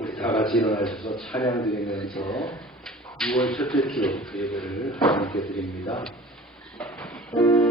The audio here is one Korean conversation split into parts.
우리 다 같이 일어나셔서 찬양 드리면서 6월 첫째 주 예배를 하나님께 드립니다. Oh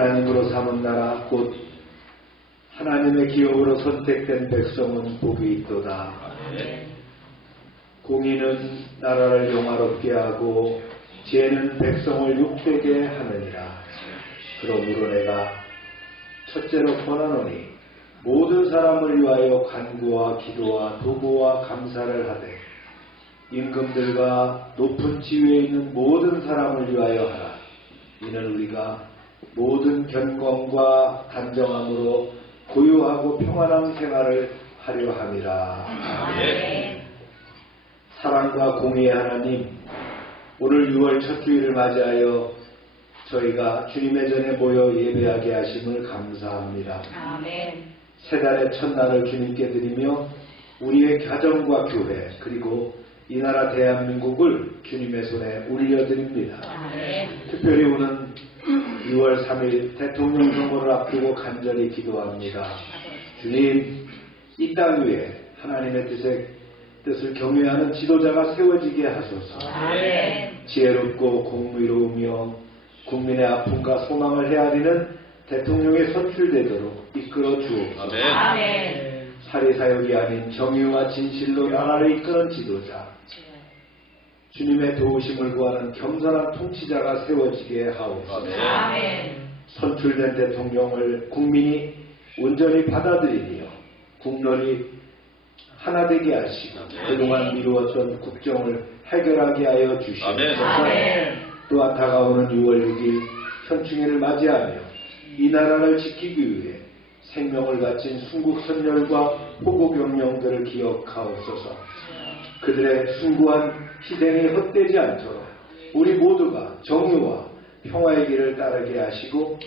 하나님으로 삼은 나라 곧 하나님의 기업으로 선택된 백성은 복이 있도다. 공의는 나라를 영화롭게 하고 지혜는 백성을 욕되게 하느니라. 그러므로 내가 첫째로 권하노니 모든 사람을 위하여 간구와 기도와 도구와 감사를 하되 임금들과 높은 지위에 있는 모든 사람을 위하여 하라. 이는 우리가 모든 견공과 단정함으로 고요하고 평안한 생활을 하려 함이라. 아멘. 사랑과 공의의 하나님, 오늘 6월 첫 주일을 맞이하여 저희가 주님의 전에 모여 예배하게 하심을 감사합니다. 아멘. 새 달의 첫날을 주님께 드리며 우리의 가정과 교회 그리고 이 나라 대한민국을 주님의 손에 올려드립니다. 아멘. 특별히 오는 6월 3일 대통령 선거를 앞두고 간절히 기도합니다. 주님, 이 땅 위에 하나님의 뜻을 경외하는 지도자가 세워지게 하소서. 아멘. 지혜롭고 공의로우며 국민의 아픔과 소망을 헤아리는 대통령에 선출되도록 이끌어 주옵소서. 아멘. 사리사욕이 아닌 정의와 진실로 나라를 이끄는 지도자, 주님의 도우심을 구하는 겸손한 통치자가 세워지게 하옵소서. 아멘. 선출된 대통령을 국민이 온전히 받아들이며 국론이 하나 되게 하시고 그동안 미루었던 국정을 해결하게 하여 주시옵소서. 아멘. 또한 다가오는 6월 6일 현충일을 맞이하며 이 나라를 지키기 위해 생명을 바친 순국 선열과 호국 영령들을 기억하옵소서. 그들의 숭고한 희생이 헛되지 않도록 우리 모두가 정의와 평화의 길을 따르게 하시고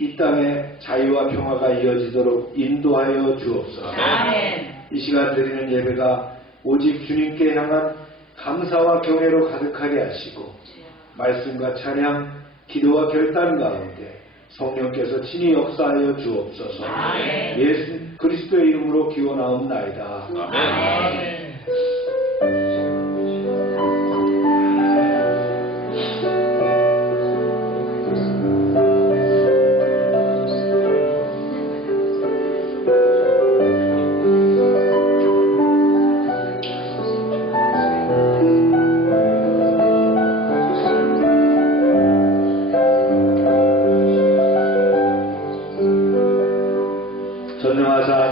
이 땅에 자유와 평화가 이어지도록 인도하여 주옵소서. 아멘. 이 시간 드리는 예배가 오직 주님께 향한 감사와 경외로 가득하게 하시고 말씀과 찬양, 기도와 결단 가운데 성령께서 친히 역사하여 주옵소서. 아멘. 예수 그리스도의 이름으로 기원하옵나이다. 아멘.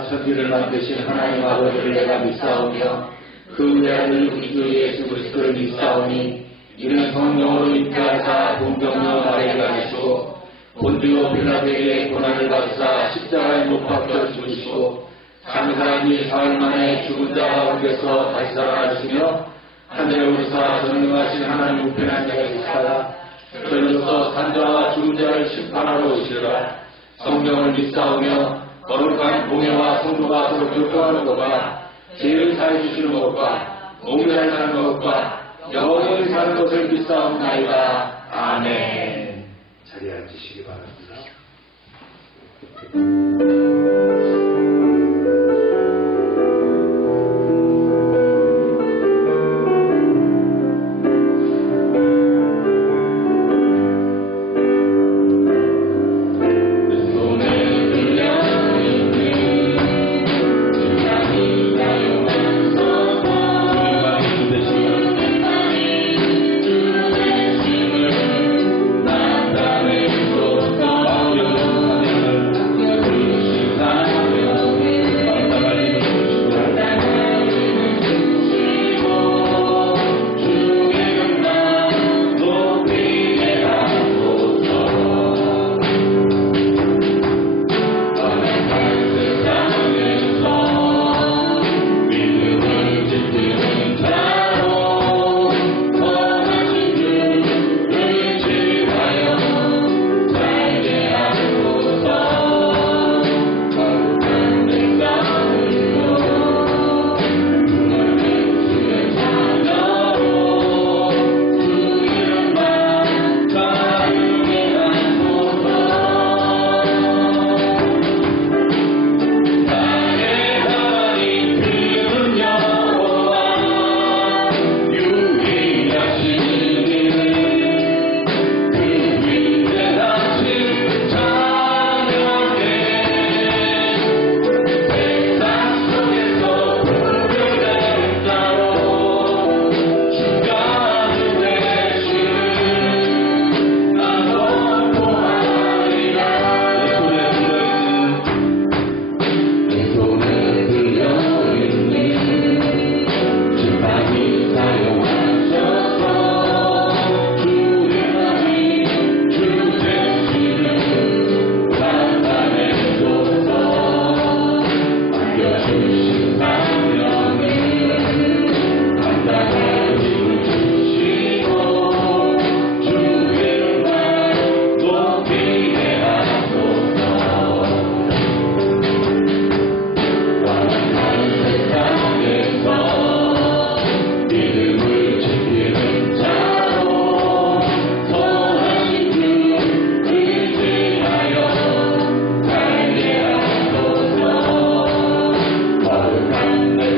천지를 만드신 하나님 아버지를 내가 믿사오며 그 외아들 우리 주 예수 그리스도를 믿사오니 이는 성령으로 잉태하사 동정녀 마리아를 가지시고 본디오 빌라도에게 고난을 받으사 십자가에 못 박혀 죽으시고 장사람이 사흘 만에 죽은 자 가운데서 다시 살아나시며 하늘에 오르사 전능하신 하나님 우편한 자가 계시다가 저로서 산자와 죽은 자를 심판하러 오시리라. 성령을 믿사오며 거룩한 공예와 성도가 서로 교통하는 것과 죄를 사해 주시는 것과 몸을 사는 것과 영원히 사는 것을 믿사옵나이다. 아멘. 자리에 앉으시기 바랍니다.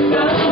세상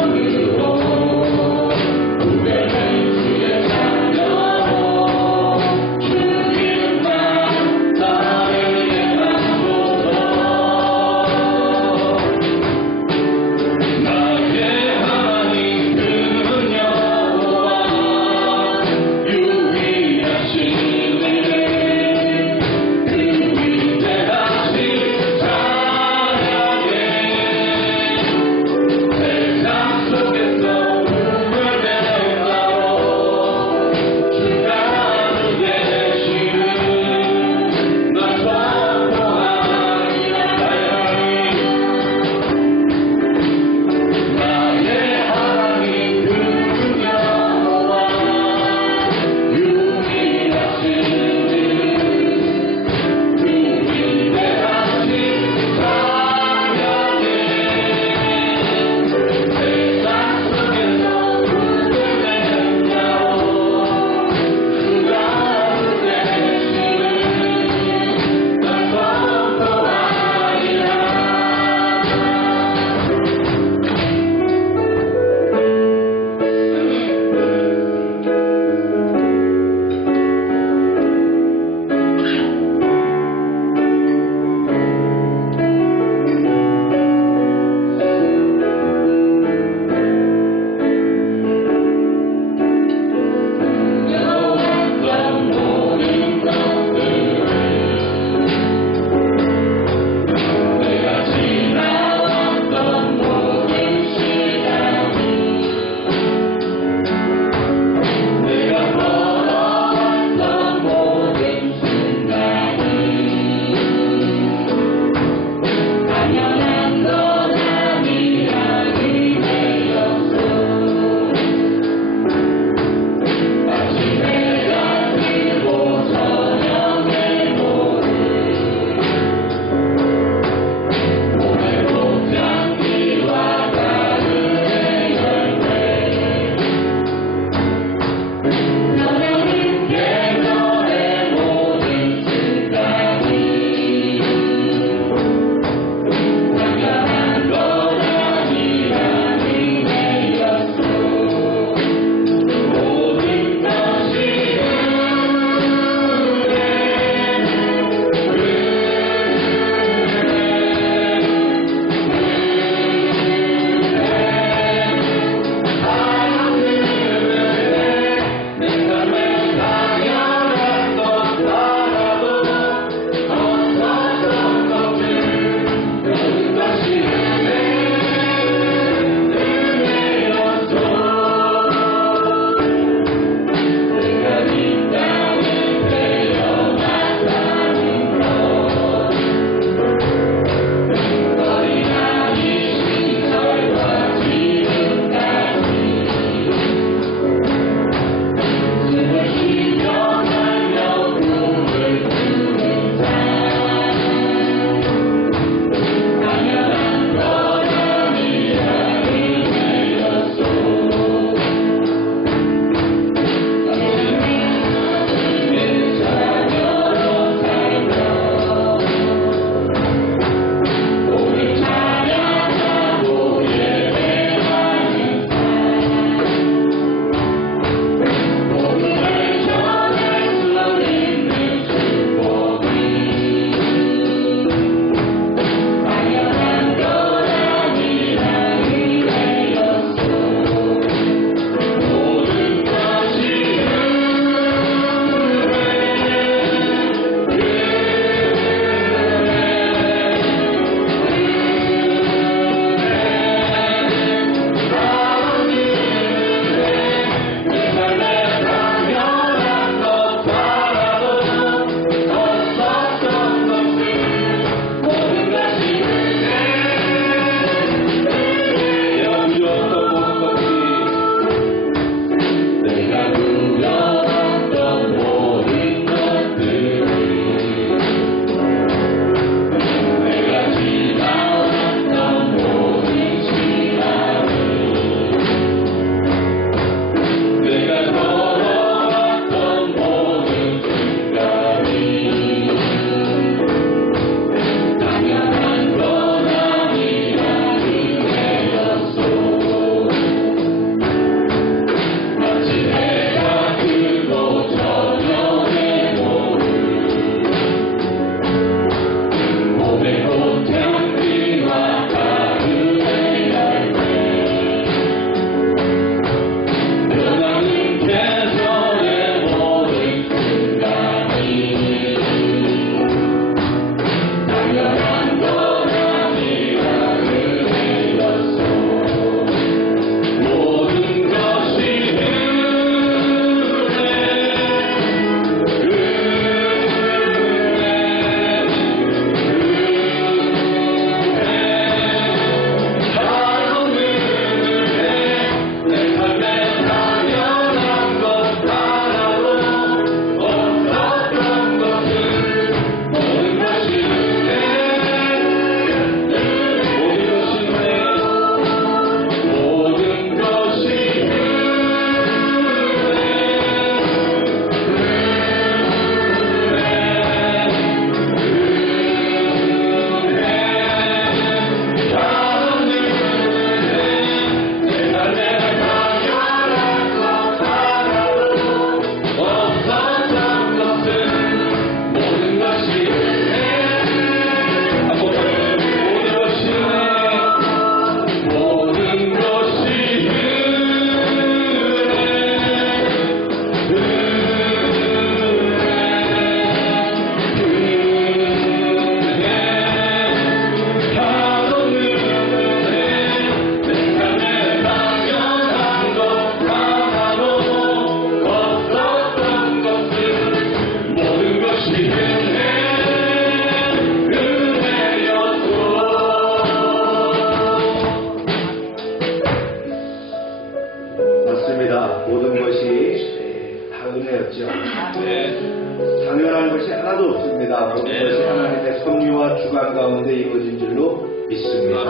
믿으셨죠? 당연한 것이 하나도 없습니다. 모든 것이 하나님의 섭리와 주관 가운데 이루어진 줄로 믿습니다.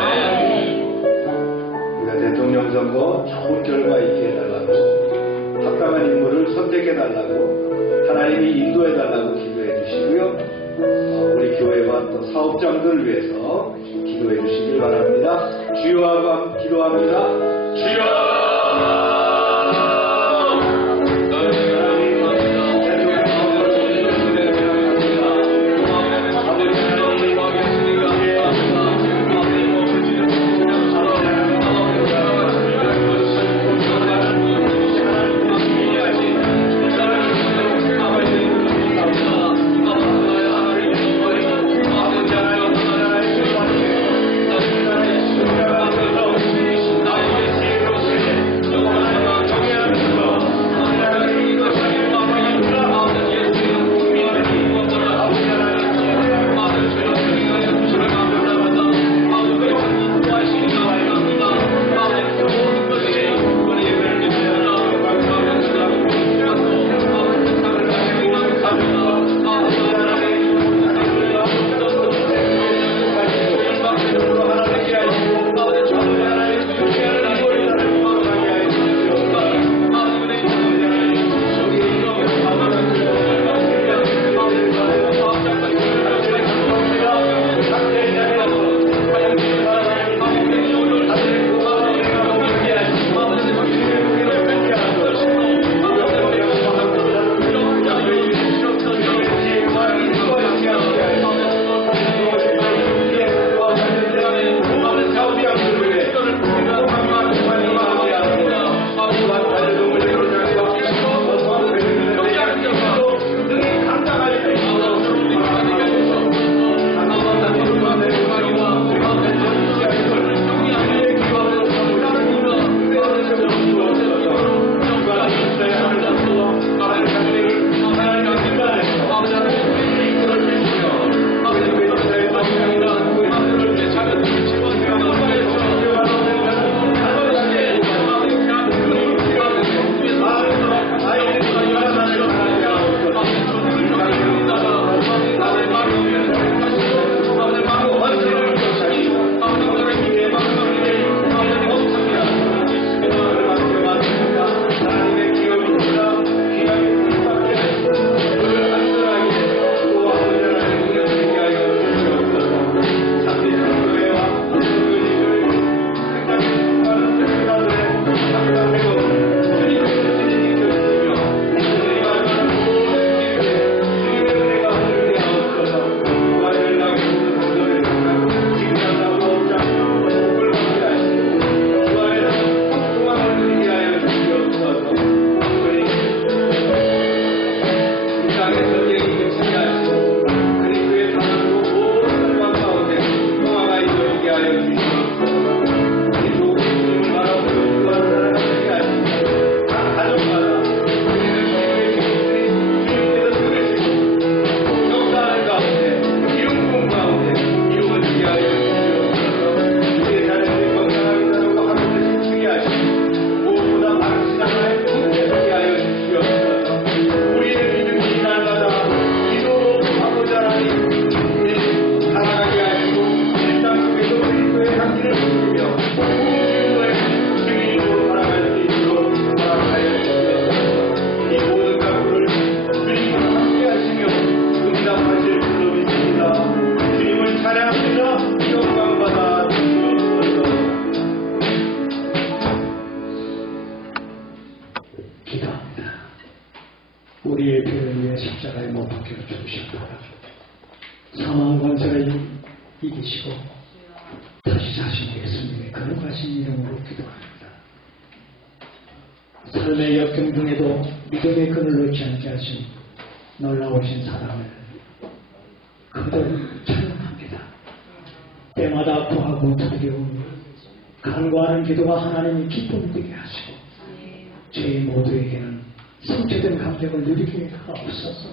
우리가 대통령 선거 좋은 결과 있게 해달라고, 합당한 인물을 선택해달라고, 하나님이 인도해달라고 기도해 주시고요. 우리 교회와 또 사업장들을 위해서 기도해 주시길 바랍니다. 주여 하고 기도합니다. 주여! 우리의 죄를 위해 십자가에 못 박혀 죽으셨다. 사망 권세를 이기시고 다시 자신 예수님의 거룩하신 이름으로 기도합니다. 삶의 역경 중에도 믿음의 끈을 놓지 않게 하신 놀라우신 사랑을 그들 찬양합니다. 때마다 구하고 두드려오며 간구하는 기도가 하나님이 기쁨 되게 하시고 저희 모두에게는 상처된 감정을 누리게 하옵소서.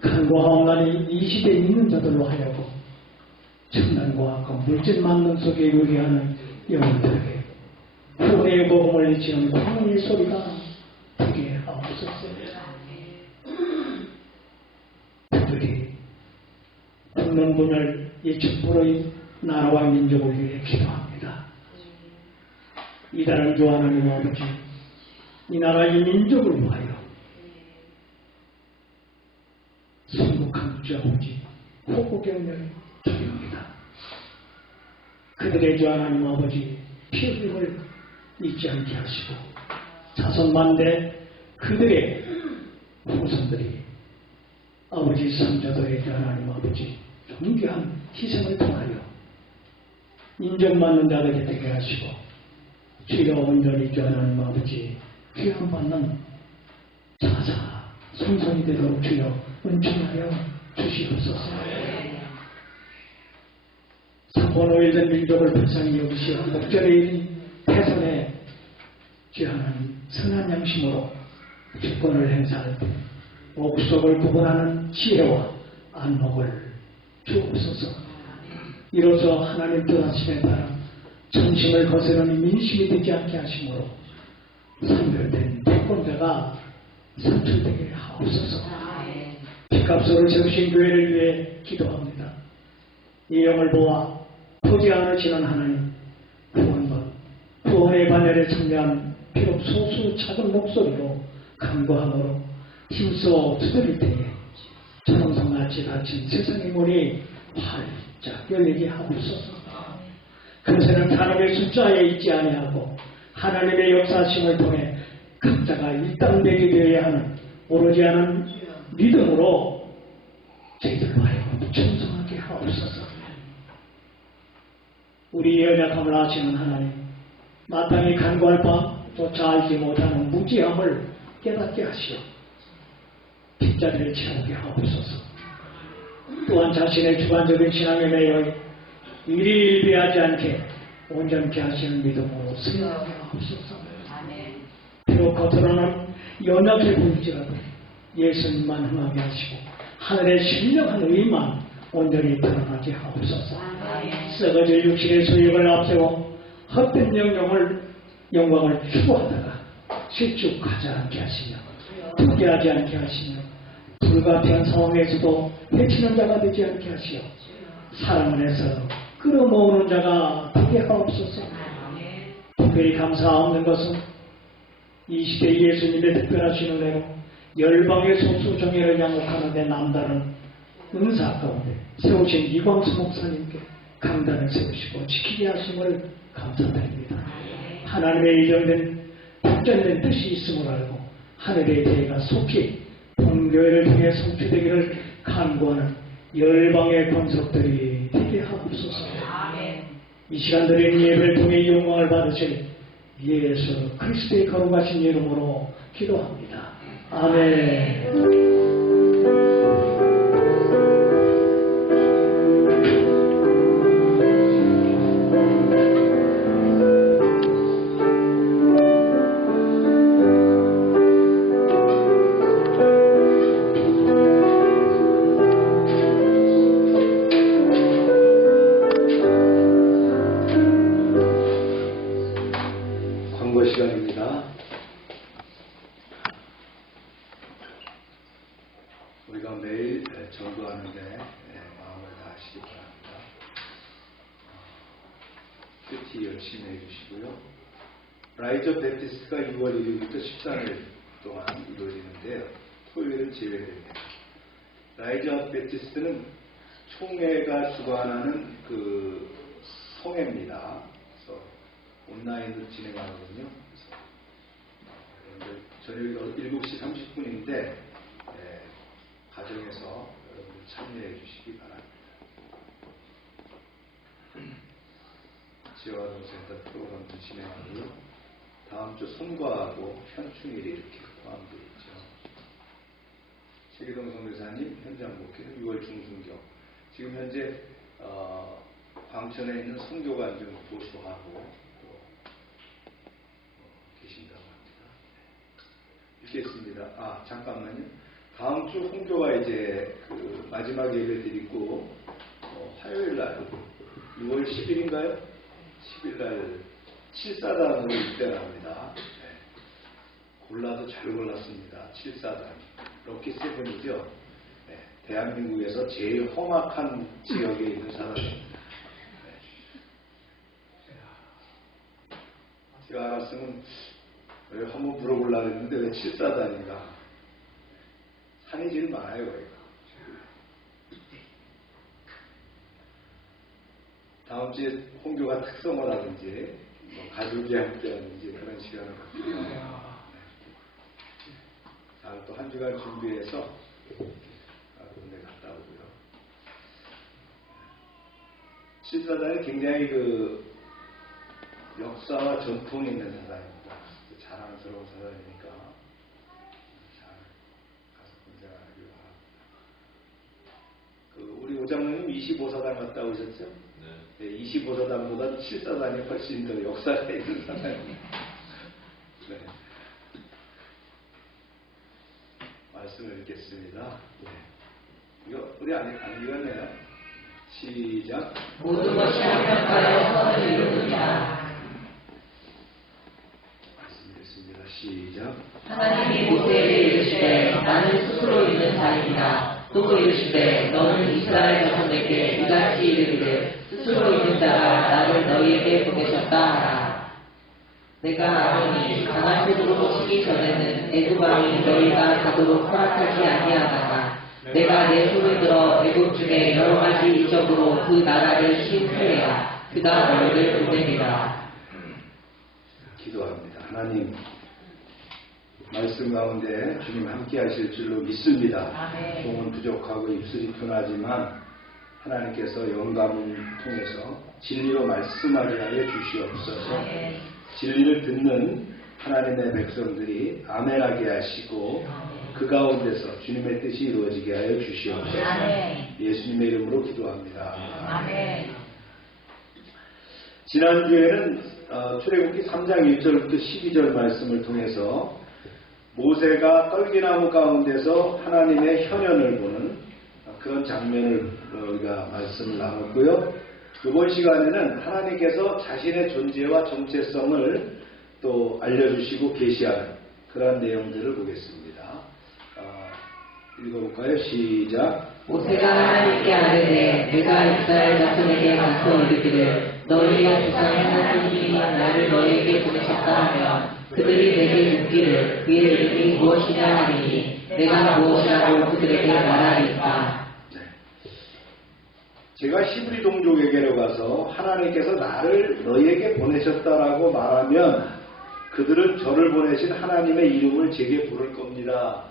간구하옵나니 이 시대에 있는 자들로 하여금 천난과 물질 만능 속에 요리하는 영혼들에게 구원의 복음을 외치는 광야의 소리가 되게 하옵소서. 듣는 분을 이 촛불의 나라와 민족을 위해 기도합니다. 이달은 주 하나님 아버지, 이 나라 이 민족을 위하여 성국한 주 아버지 호구경련을 드립니다. 그들의 주 하나님 아버지 피 흘림을 잊지 않게 하시고 자손만대 그들의 후손들이 아버지 선조들의 주 하나님 아버지 존귀한 희생을 통하여 인정받는 자들이 되게 하시고 주여 온전히 주 하나님 아버지 귀함받는 자자 손손이 되도록 주여 은총하여 주시옵소서. 3번 5일 된 민족을 불쌍히 여기시어 목절에 있는 태산에 주 하나님 선한 양심으로 주권을 행사할 때 옥속을 구분하는 지혜와 안목을 주옵소서. 이로써 하나님 뜻하심에 따라 전심을 거스르는 민심이 되지 않게 하심으로 선별된 태권자가 선출되게 하옵소서. 피값으로 세우신 교회를 위해 기도합니다. 이 영을 보아 보지 않으시는 하나님 구원의 반열에 참여한 비록 소수 작은 목소리로 간구함으로 힘써 두드릴 때에 천왕성같이 닫힌 세상의 문이 활짝 열리게 하옵소서. 금세는 사람의 숫자에 있지 아니하고 하나님의 역사심을 통해 각자가 일당되게 되어야 하는 오르지 않은 믿음으로 저희들로 하여금 충성하게 하옵소서. 우리 연약함을 아시는 하나님, 마땅히 간구할 바조차 알지 못하는 무지함을 깨닫게 하시오 빗자리를 채우게 하옵소서. 또한 자신의 주관적인 신앙에 매여 일일비하지 않게 온전케 하시는 믿음으로 승리하게 하옵소서. 비록 겉으로는 연약해 보일지라도 예수님만 흥하게 하시고 하늘의 신령한 의만 온전히 드러나게 하옵소서. 썩어질 육신의 소욕을 앞세워 헛된 영광을 추구하다가 실족하지 않게 하시며 포기하지 않게 하시며 불가피한 상황에서도 해치는 자가 되지 않게 하시어 사랑 안에서 끌어모으는 자가 되게 하옵소서. 특별히 감사없는 것은 이 시대 예수님의 특별하신 은혜로 열방의 소수 정예를 양육하는 데 남다른 은사 가운데 세우신 이광수 목사님께 강단을 세우시고 지키게 하심을 감사드립니다. 하나님의 예정된 확정된 뜻이 있음을 알고 하늘의 대회가 속히 본교회를 통해 성취되기를 간구하는 열방의 권속들이 되게 하옵소서. 이 시간 드린 예배를 통해 영광을 받으실 예수 그리스도의 거룩하신 이름으로 기도합니다. 아멘. 광고 시간입니다. 우리가 매일 전도하는데 마음을 다하시기 바랍니다. 큐티 열심히 해주시고요. 라이저 베티스트가 6월 1일부터 13일 동안 이루어지는데요. 토요일은 제외됩니다. 라이저 베티스트는 총회가 주관하는 그 성회입니다. 그래서 온라인으로 진행하거든요. 그래서 저녁 7시 30분인데 가정에서 여러분 참여해 주시기 바랍니다. 지역아동센터 프로그램도 진행하고요. 다음 주 송과하고 현충일이 이렇게 포함되어 있죠. 최기동 선교사님 현장 목회는 6월 중순경. 지금 현재 광천에 있는 선교관 좀 보수하고 또 계신다고 합니다. 읽겠습니다. 잠깐만요. 다음 주 홍교가 이제 그 마지막 예배 드리고 화요일 날 6월 10일인가요? 10일 날 7사단으로 입대합니다. 골라도 잘 골랐습니다. 7사단. 럭키 세븐이죠. 대한민국에서 제일 험악한 지역에 있는 사람입니다. 제가 알았으면 왜 한번 물어보려고 했는데 왜 칠사단인가? 산이 제일 많아요, 거기가. 다음 주에 홍교가 특성화라든지 뭐 가족이 함께하는지 그런 시간을 갖습니다. 다음 또 한 주간 준비해서 군대 갔다 오고요. 칠사단이 굉장히 그 역사와 전통이 있는 사단입니다. 자랑스러운 사단이니까 잘 가서 군생하기로 합니다. 우리 오장로님 25사단 갔다 오셨죠? 네. 25사단보다 7사단이 훨씬 더 역사가 있는 사단입니다. 네. 말씀을 읽겠습니다. 네. 이거 우리 안 읽었네요. 시작. 모든 것이 합력하여 선을 이루느니라. 시작. 하나님이 모세에게 이르시되 나는 스스로 있는 자이니라. 또 이르시되 너는 이스라엘 자손에게 이같이 이르기를 스스로 있는 자가 나를 너희에게 보내셨다 하라. 내가 아론이 강한 손으로 치기 전에는 애굽 왕이 너희가 가도록 허락하지 아니하다가 내가 내 손을 들어 애굽 중에 여러 가지 이적으로 그 나라를 친 후에야 그가 너희를 보내리라. 기도합니다. 하나님, 말씀 가운데 주님 함께 하실 줄로 믿습니다. 종은 부족하고 입술이 둔하지만 하나님께서 영감을 통해서 진리로 말씀하게 하여 주시옵소서. 진리를 듣는 하나님의 백성들이 아멘하게 하시고 그 가운데서 주님의 뜻이 이루어지게 하여 주시옵소서. 예수님의 이름으로 기도합니다. 지난주에는 출애굽기 3장 1절부터 12절 말씀을 통해서 모세가 떨기나무 가운데서 하나님의 현현을 보는 그런 장면을 우리가 말씀을 나눴고요. 이번 시간에는 하나님께서 자신의 존재와 정체성을 또 알려주시고 계시하는 그런 내용들을 보겠습니다. 읽어볼까요? 시작. 모세가 하나님께 아뢰되 내가 이스라엘 자손에게 가서 이르기를 너희의 조상 하나님이 나를 너희에게 보내셨다 하면 그들이 내게 묻기를 그의 이름이 무엇이냐 하리니 내가 무엇이라고 그들에게 말하리까. 제가 히브리 동족에게로 가서 하나님께서 나를 너희에게 보내셨다라고 말하면 그들은 저를 보내신 하나님의 이름을 제게 부를 겁니다.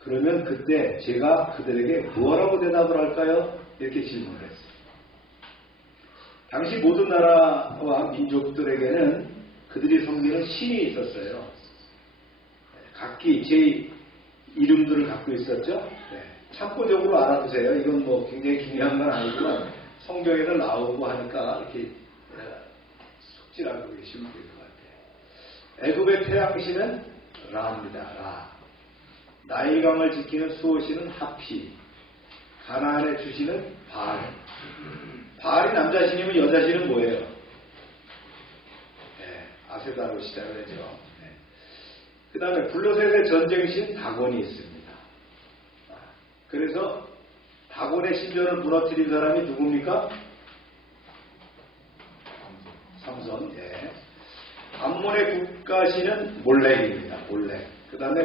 그러면 그때 제가 그들에게 무엇라고 대답을 할까요? 이렇게 질문했어요. 당시 모든 나라와 민족들에게는 그들이 섬기는 신이 있었어요. 각기 제 이름들을 갖고 있었죠. 네. 참고적으로 알아두세요. 이건 뭐 굉장히 중요한 건 아니지만 성경에도 나오고 하니까 이렇게 숙지하고 계시면 될 것 같아요. 애굽의 태양신은 라입니다. 라. 나일강을 지키는 수호신은 하피. 가나안의 주신은 바알. 바알이 남자신이면 여자신은 뭐예요? 네, 아세다로 시작을 하죠. 네. 그 다음에 블레셋의 전쟁신 다곤이 있습니다. 그래서 다곤의 신전을 무너뜨린 사람이 누굽니까? 삼손. 예. 암몬의 국가신은 몰렉입니다. 몰렉. 그 다음에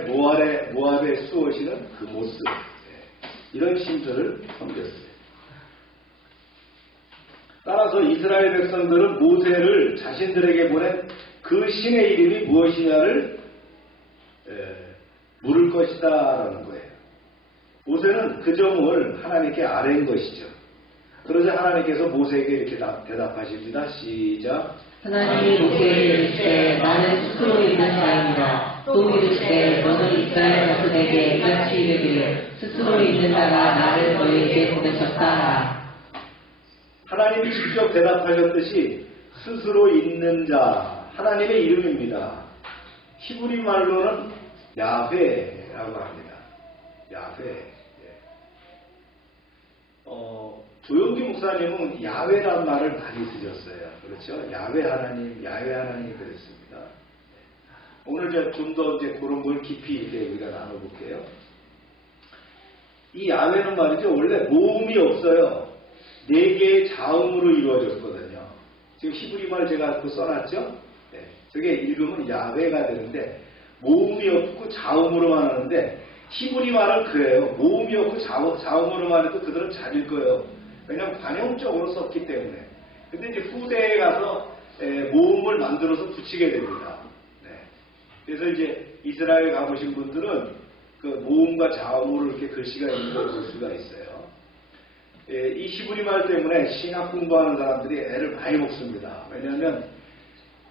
모압의 수호신은 그모스. 예. 이런 신들을 섬겼어요. 따라서 이스라엘 백성들은 모세를 자신들에게 보낸 그 신의 이름이 무엇이냐를 물을 것이다 라는 거예요. 모세는 그 점을 하나님께 아뢰인 것이죠. 그러자 하나님께서 모세에게 이렇게 대답하십니다. 시작. 하나님이 모세에게 이르시되 나는 스스로 있는 자이니라. 또 이르시되 너는 이스라엘 자손에게 이같이 이르기를 스스로 있는 자가 나를 너희에게 보내셨다 하라. 하나님이 직접 대답하셨듯이 스스로 있는 자, 하나님의 이름입니다. 히브리 말로는 야훼라고 합니다. 야훼. 조영기 목사님은 야훼란 말을 많이 쓰셨어요. 그렇죠? 야훼 하나님, 야훼 하나님 그랬습니다. 오늘 좀 더 이제 그런 걸 깊이 이제 우리가 나눠볼게요. 이 야훼는 말이죠. 원래 모음이 없어요. 4개의 자음으로 이루어졌거든요. 지금 히브리 말 제가 그 써놨죠? 네. 저게 읽으면 야훼가 되는데 모음이 없고 자음으로만 하는데 히브리 말은 그래요. 모음이 없고 자음으로만 해도 그들은 잘 읽어요. 왜냐하면 관용적으로 썼기 때문에. 근데 이제 후대에 가서 모음을 만들어서 붙이게 됩니다. 네. 그래서 이제 이스라엘 가보신 분들은 그 모음과 자음으로 이렇게 글씨가 있는 걸 볼 수가 있어요. 이 히브리 말 때문에 신학 공부하는 사람들이 애를 많이 먹습니다. 왜냐하면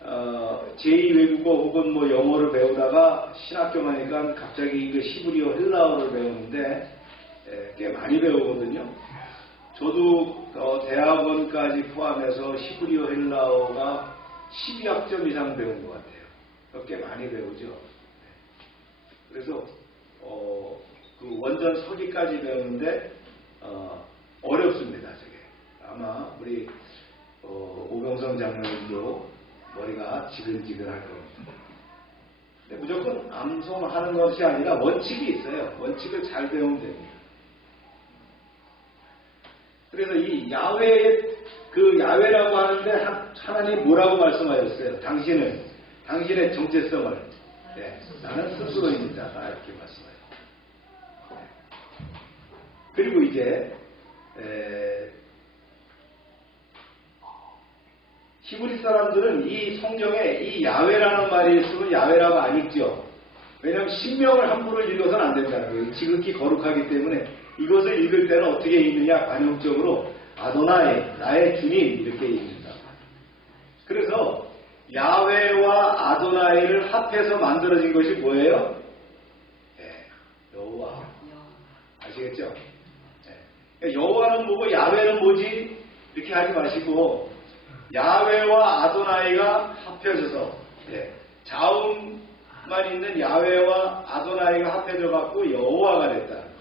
제2외국어 혹은 뭐 영어를 배우다가 신학교 가니까 갑자기 그 히브리어 헬라어를 배우는데 꽤 많이 배우거든요. 저도 대학원까지 포함해서 히브리어 헬라어가 12학점 이상 배운 것 같아요. 꽤 많이 배우죠. 그래서 그 원전 서기까지 배우는데 어렵습니다. 저게 아마 우리 오병성 장로님도 머리가 지글지글할 겁니다. 근데 무조건 암송하는 것이 아니라 원칙이 있어요. 원칙을 잘 배우면 됩니다. 그래서 이 야훼라고 하는데 하나님 뭐라고 말씀하셨어요? 당신의 정체성을 나는 스스로 있는 자다 이렇게 말씀하셨어요. 그리고 이제 히브리 사람들은 이 성경에 이 야훼라는 말이 있으면 야훼라고 안 읽죠. 왜냐하면 신명을 함부로 읽어서는 안 된다는 거예요. 지극히 거룩하기 때문에 이것을 읽을 때는 어떻게 읽느냐? 관용적으로 아도나이, 나의 주님 이렇게 읽는다. 그래서 야훼와 아도나이를 합해서 만들어진 것이 뭐예요? 여호와. 아시겠죠? 여호와는 뭐고 야훼는 뭐지? 이렇게 하지 마시고 야훼와 아도나이가 합해져서 자음만 있는 야훼와 아도나이가 합해져 갖고 여호와가 됐다는 거예요.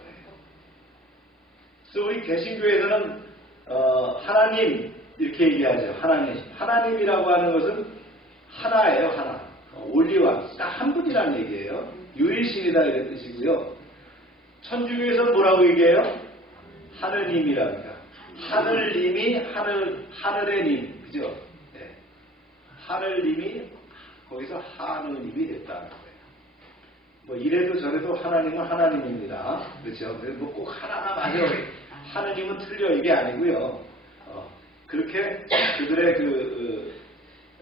그래서 우리 개신교에서는 하나님 이렇게 얘기하죠. 하나님이라고 하는 것은 하나예요. 하나. 올리와 딱 한 분이라는 얘기예요. 유일신이다 이런 뜻이고요. 천주교에서는 뭐라고 얘기해요? 하느님이랍니다. 하늘님이 하늘의 님, 그죠? 네. 하늘님이 거기서 하느님이 됐다는 거예요. 뭐 이래도 저래도 하나님은 하나님입니다. 그렇죠? 뭐 꼭 하나나 맞아. 하느님은 틀려 이게 아니고요. 그렇게 그들의 그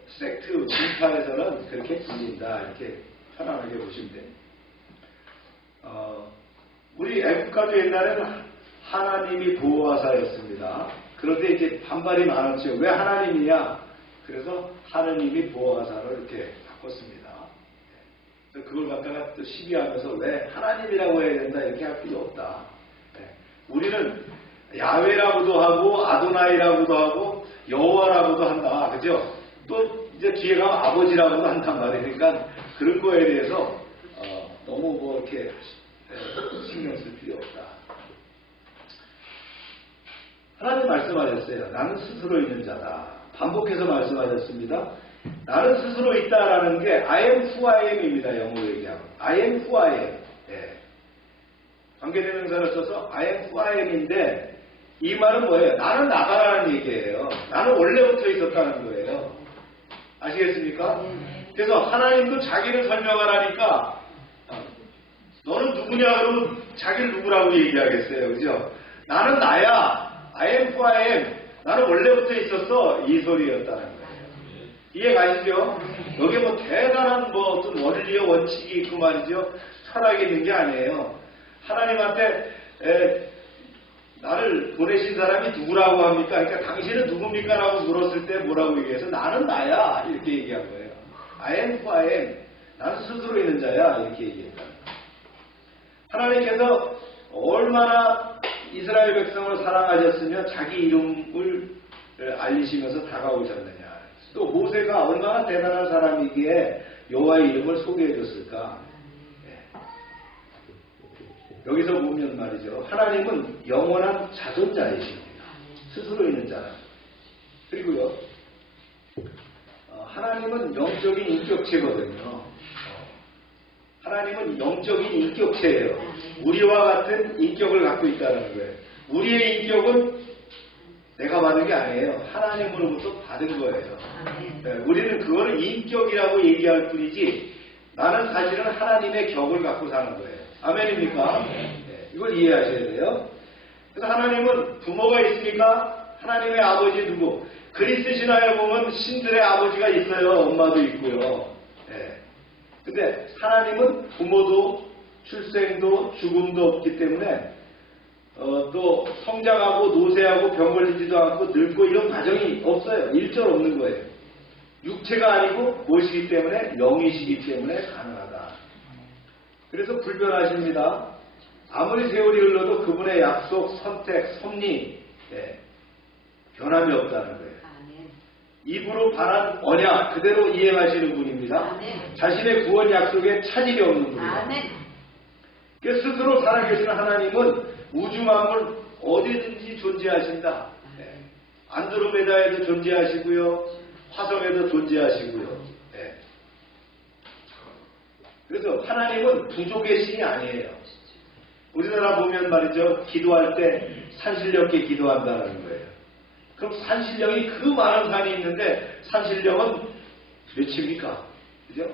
섹트 진파에서는 그렇게 불린다 이렇게 편안하게 보시면 돼요. 우리 애국가도 옛날에는 하나님이 보호하사였습니다. 그런데 이제 반발이 많았죠. 왜 하나님이냐? 그래서 하느님이 보호하사로 이렇게 바꿨습니다. 그래서 그걸 갖다가 또 시비하면서 왜 하나님이라고 해야 된다 이렇게 할 필요 없다. 우리는 야훼라고도 하고 아도나이라고도 하고 여호와라고도 한다. 그죠? 또 이제 뒤에 가면 아버지라고도 한단 말이에요. 그러니까 그런 거에 대해서 너무 뭐 이렇게 신경 쓸 필요 없다. 하나님 말씀하셨어요. 나는 스스로 있는 자다. 반복해서 말씀하셨습니다. 나는 스스로 있다라는 게 I am who I am입니다. 영어로 얘기하면. I am who I am. 관계대명사를 써서 I am who I am인데 이 말은 뭐예요? 나는 나다라는 얘기예요. 나는 원래부터 있었다는 거예요. 아시겠습니까? 그래서 하나님도 자기를 설명하라니까 너는 누구냐 그러면 자기를 누구라고 얘기하겠어요. 그죠? 나는 나야. I am who I am. 나는 원래부터 있었어. 이 소리였다는 거예요. 이해 가시죠? 여기에 뭐 대단한 뭐 어떤 원리와 원칙이 있고 말이죠. 철학이 있는 게 아니에요. 하나님한테 나를 보내신 사람이 누구라고 합니까? 그러니까 당신은 누굽니까? 라고 물었을 때 뭐라고 얘기해서 나는 나야. 이렇게 얘기한 거예요. I am who I am. 나는 스스로 있는 자야. 이렇게 얘기했다. 하나님께서 얼마나 이스라엘 백성을 사랑하셨으며 자기 이름을 알리시면서 다가오셨느냐. 또 모세가 얼마나 대단한 사람이기에 여호와의 이름을 소개해 줬을까. 여기서 보면 말이죠. 하나님은 영원한 자존자이십니다. 스스로 있는 자라. 그리고요. 하나님은 영적인 인격체거든요. 하나님은 영적인 인격체예요. 우리와 같은 인격을 갖고 있다는 거예요. 우리의 인격은 내가 받은 게 아니에요. 하나님으로부터 받은 거예요. 네, 우리는 그거를 인격이라고 얘기할 뿐이지 나는 사실은 하나님의 격을 갖고 사는 거예요. 아멘입니까? 네, 이걸 이해하셔야 돼요. 그래서 하나님은 부모가 있으니까 하나님의 아버지 누구? 그리스 신화에 보면 신들의 아버지가 있어요. 엄마도 있고요. 네. 근데 하나님은 부모도 출생도 죽음도 없기 때문에 또 성장하고 노쇠하고 병 걸리지도 않고 늙고 이런 과정이 없어요. 일절 없는 거예요. 육체가 아니고 무엇이기 때문에 영이시기 때문에 가능하다. 그래서 불변하십니다. 아무리 세월이 흘러도 그분의 약속, 선택, 섭리 변함이 없다는 거예요. 입으로 바란 언약 그대로 이행하시는 분입니다. 자신의 구원 약속에 차질이 없는 분입니다. 스스로 살아계시는 하나님은 우주 만물 어디든지 존재하신다. 안드로메다에도 존재하시고요. 화성에도 존재하시고요. 그래서 하나님은 부족의 신이 아니에요. 우리나라 보면 말이죠. 기도할 때 산신령께 기도한다는 거예요. 그럼 산신령이 그 많은 산이 있는데 산신령은 몇입니까? 그죠?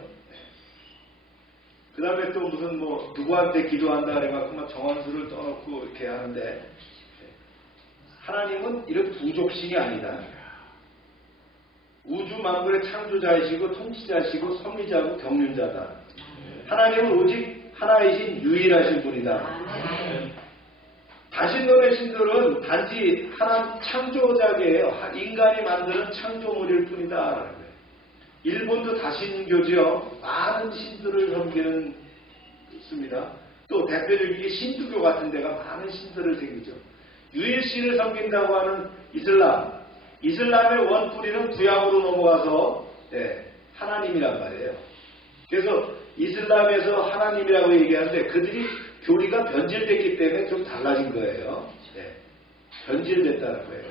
그 다음에 또 무슨 누구한테 기도한다 그래갖고 막 정원수를 떠놓고 이렇게 하는데 하나님은 이런 부족신이 아니다. 우주 만물의 창조자이시고 통치자이시고 섭리자고 경륜자다. 하나님은 오직 하나이신 유일하신 분이다. 다신론의 신들은 단지 하나님 창조자계예요. 인간이 만드는 창조물일 뿐이다. 일본도 다신교죠. 많은 신들을 섬기는 있습니다. 또 대표적인 신두교 같은 데가 많은 신들을 섬기죠. 유일신을 섬긴다고 하는 이슬람. 이슬람의 원뿌리는 구약으로 넘어가서 하나님이란 말이에요. 그래서 이슬람에서 하나님이라고 얘기하는데 그들이 교리가 변질됐기 때문에 좀 달라진 거예요. 변질됐다는 거예요.